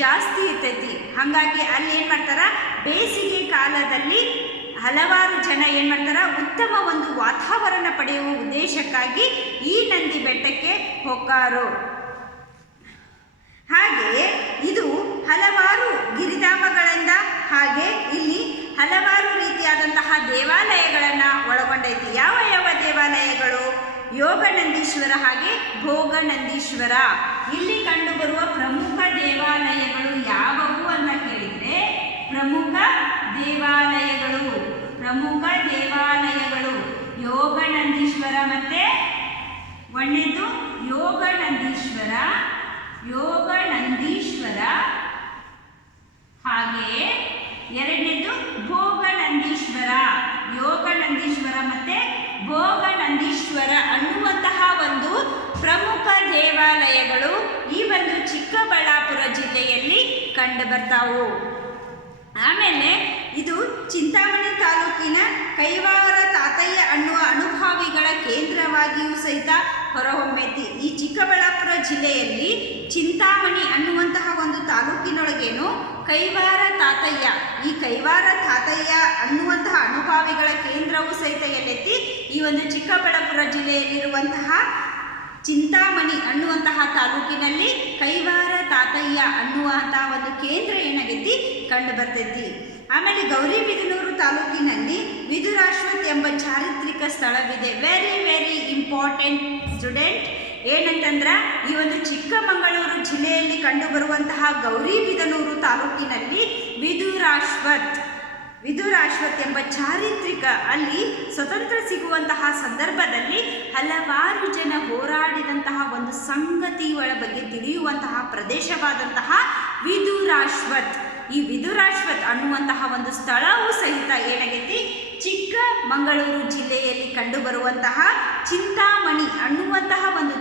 ಜಾಸ್ತಿ ಇರ್ತೈತಿ. ಹಾಗಾಗಿ ಅಲ್ಲಿ ಏನು ಮಾಡ್ತಾರ, ಬೇಸಿಗೆ ಕಾಲದಲ್ಲಿ ಹಲವಾರು ಜನ ಏನು ಮಾಡ್ತಾರ, ಉತ್ತಮ ಒಂದು ವಾತಾವರಣ ಪಡೆಯುವ ಉದ್ದೇಶಕ್ಕಾಗಿ ಈ ನಂದಿ ಬೆಟ್ಟಕ್ಕೆ ಹೋಗ್ತಾರೋ. ಹಾಗೆಯೇ ಇದು ಹಲವಾರು ಗಿರಿಧಾಮಗಳಿಂದ ಹಾಗೆ ಇಲ್ಲಿ ಹಲವಾರು ರೀತಿಯಾದಂತಹ ದೇವಾಲಯಗಳನ್ನು ಒಳಗೊಂಡೈತಿ. ಯಾವ ಯಾವ ದೇವಾಲಯಗಳು? ಯೋಗನಂದೀಶ್ವರ ಹಾಗೆ ಭೋಗನಂದೀಶ್ವರ. ಇಲ್ಲಿ ಕಂಡುಬರುವ ಪ್ರಮುಖ ದೇವಾಲಯಗಳು ಯಾವುವು ಅಂತ ಕೇಳಿದರೆ, ಪ್ರಮುಖ ದೇವಾಲಯಗಳು ಯೋಗನಂದೀಶ್ವರ ಮತ್ತೆ ಒಂದನೇದು ಯೋಗನಂದೀಶ್ವರ ಹಾಗೆಯೇ ಎರಡನೇದು ಭೋಗನಂದೀಶ್ವರ. ಯೋಗನಂದೀಶ್ವರ ಮತ್ತೆ ಭೋಗನಂದೀಶ್ವರ ಅನ್ನುವಂತಹ ಒಂದು ಪ್ರಮುಖ ದೇವಾಲಯಗಳು ಈ ಒಂದು ಚಿಕ್ಕಬಳ್ಳಾಪುರ ಜಿಲ್ಲೆಯಲ್ಲಿ ಕಂಡು ಬರ್ತಾವು. ಆಮೇಲೆ ಇದು ಚಿಂತಾಮಣಿ ತಾಲೂಕಿನ ಕೈವಾರ ತಾತಯ್ಯ ಅನ್ನುವ ಅನುಭಾವಿಗಳ ಕೇಂದ್ರವಾಗಿಯೂ ಸಹಿತ ಹೊರಹೊಮ್ಮೈತಿ. ಈ ಚಿಕ್ಕಬಳ್ಳಾಪುರ ಜಿಲ್ಲೆಯಲ್ಲಿ ಚಿಂತಾಮಣಿ ಅನ್ನುವಂತಹ ಒಂದು ತಾಲೂಕಿನೊಳಗೇನು ಕೈವಾರ ತಾತಯ್ಯ, ಈ ಕೈವಾರ ತಾತಯ್ಯ ಅನ್ನುವಂತಹ ಅನುಭಾವಿಗಳ ಕೇಂದ್ರವೂ ಸಹಿತ ಎಲ್ಲೈತಿ ಈ ಒಂದು ಚಿಕ್ಕಬಳ್ಳಾಪುರ ಜಿಲ್ಲೆಯಲ್ಲಿರುವಂತಹ ಚಿಂತಾಮಣಿ ಅನ್ನುವಂತಹ ತಾಲೂಕಿನಲ್ಲಿ ಕೈವಾರ ತಾತಯ್ಯ ಅನ್ನುವಂತಹ ಒಂದು ಕೇಂದ್ರ ಏನಾಗೈತಿ ಕಂಡು ಬರ್ತೈತಿ. ಆಮೇಲೆ ಗೌರಿಬಿದನೂರು ತಾಲೂಕಿನಲ್ಲಿ ವಿದುರಾಶ್ವತ್ ಎಂಬ ಚಾರಿತ್ರಿಕ ಸ್ಥಳವಿದೆ. Very very important student. ಏನಂತಂದ್ರೆ ಈ ಒಂದು ಚಿಕ್ಕಮಗಳೂರು ಜಿಲ್ಲೆಯಲ್ಲಿ ಕಂಡುಬರುವಂತಹ ಗೌರಿಬಿದನೂರು ತಾಲೂಕಿನಲ್ಲಿ ವಿದುರಾಶ್ವತ್ ಎಂಬ ಚಾರಿತ್ರಿಕ, ಅಲ್ಲಿ ಸ್ವತಂತ್ರ ಸಿಗುವಂತಹ ಸಂದರ್ಭದಲ್ಲಿ ಹಲವಾರು ಜನ ಹೋರಾಡಿದಂತಹ ಒಂದು ಸಂಗತಿಗಳ ಬಗ್ಗೆ ತಿಳಿಯುವಂತಹ ಪ್ರದೇಶವಾದಂತಹ ವಿದುರಾಶ್ವತ್. ಈ ವಿದುರಾಶ್ವತ್ ಅನ್ನುವಂತಹ ಒಂದು ಸ್ಥಳವೂ ಸಹಿತ ಏನಾಗೈತಿ ಚಿಕ್ಕಮಗಳೂರು ಜಿಲ್ಲೆಯಲ್ಲಿ ಕಂಡುಬರುವಂತಹ ಚಿಂತಾಮಣಿ ಅನ್ನುವಂತಹ ಒಂದು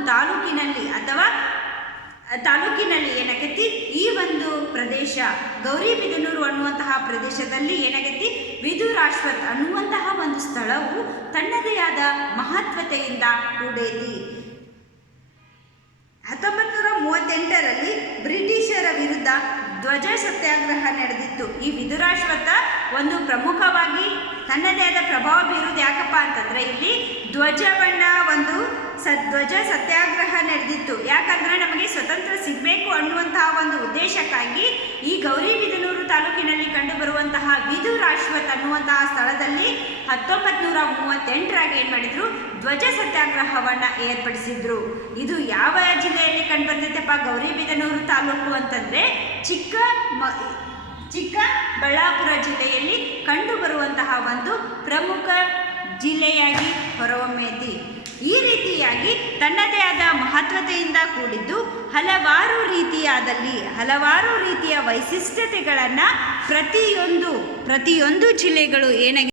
ತಾಲೂಕಿನಲ್ಲಿ ಏನಾಗೈತಿ ಈ ಒಂದು ಪ್ರದೇಶ ಗೌರಿಬಿದನೂರು ಅನ್ನುವಂತಹ ಪ್ರದೇಶದಲ್ಲಿ ಏನಾಗೈತಿ ವಿದುರಾಶ್ವತ್ ಅನ್ನುವಂತಹ ಒಂದು ಸ್ಥಳವು ತನ್ನದೇ ಆದ ಮಹತ್ವತೆಯಿಂದ ಕೂಡೈತಿ. 1938ರಲ್ಲಿ ಬ್ರಿಟಿಷರ ವಿರುದ್ಧ ಧ್ವಜ ಸತ್ಯಾಗ್ರಹ ನಡೆದಿತ್ತು. ಈ ವಿದುರಾಶ್ವತ ಒಂದು ಪ್ರಮುಖವಾಗಿ ತನ್ನದೇ ಆದ ಪ್ರಭಾವ ಬೀರುವುದು ಯಾಕಪ್ಪ ಅಂತಂದರೆ ಇಲ್ಲಿ ಧ್ವಜ ಸತ್ಯಾಗ್ರಹ ನಡೆದಿತ್ತು. ಯಾಕಂದರೆ ನಮಗೆ ಸ್ವತಂತ್ರ ಸಿಗಬೇಕು ಅನ್ನುವಂತಹ ಒಂದು ಉದ್ದೇಶಕ್ಕಾಗಿ ಈ ಗೌರಿಬಿದನೂರು ತಾಲೂಕಿನಲ್ಲಿ ಕಂಡುಬರುವಂತಹ ವಿದುರಾಶ್ವತ್ ಅನ್ನುವಂತಹ ಸ್ಥಳದಲ್ಲಿ 1938ರಾಗ ಏನು ಮಾಡಿದ್ರು, ಧ್ವಜ ಸತ್ಯಾಗ್ರಹವನ್ನು ಏರ್ಪಡಿಸಿದ್ರು. ಇದು ಯಾವ ಜಿಲ್ಲೆಯಲ್ಲಿ ಕಂಡುಬರ್ತೈತಪ್ಪ? ಗೌರಿಬಿದನೂರು ತಾಲೂಕು ಅಂತಂದರೆ ಚಿಕ್ಕಬಳ್ಳಾಪುರ ಜಿಲ್ಲೆಯಲ್ಲಿ ಕಂಡುಬರುವಂತಹ ಒಂದು ಪ್ರಮುಖ ಜಿಲ್ಲೆಯಾಗಿ ಹೊರಹೊಮ್ಮೈತಿ. ಈ ರೀತಿಯಾಗಿ ತನ್ನದೇ ಆದ ಮಹತ್ವತೆಯಿಂದ ಕೂಡಿದ್ದು ಹಲವಾರು ರೀತಿಯ ವೈಶಿಷ್ಟ್ಯತೆಗಳನ್ನು ಪ್ರತಿಯೊಂದು ಜಿಲ್ಲೆಗಳು ಏನಾಗಿ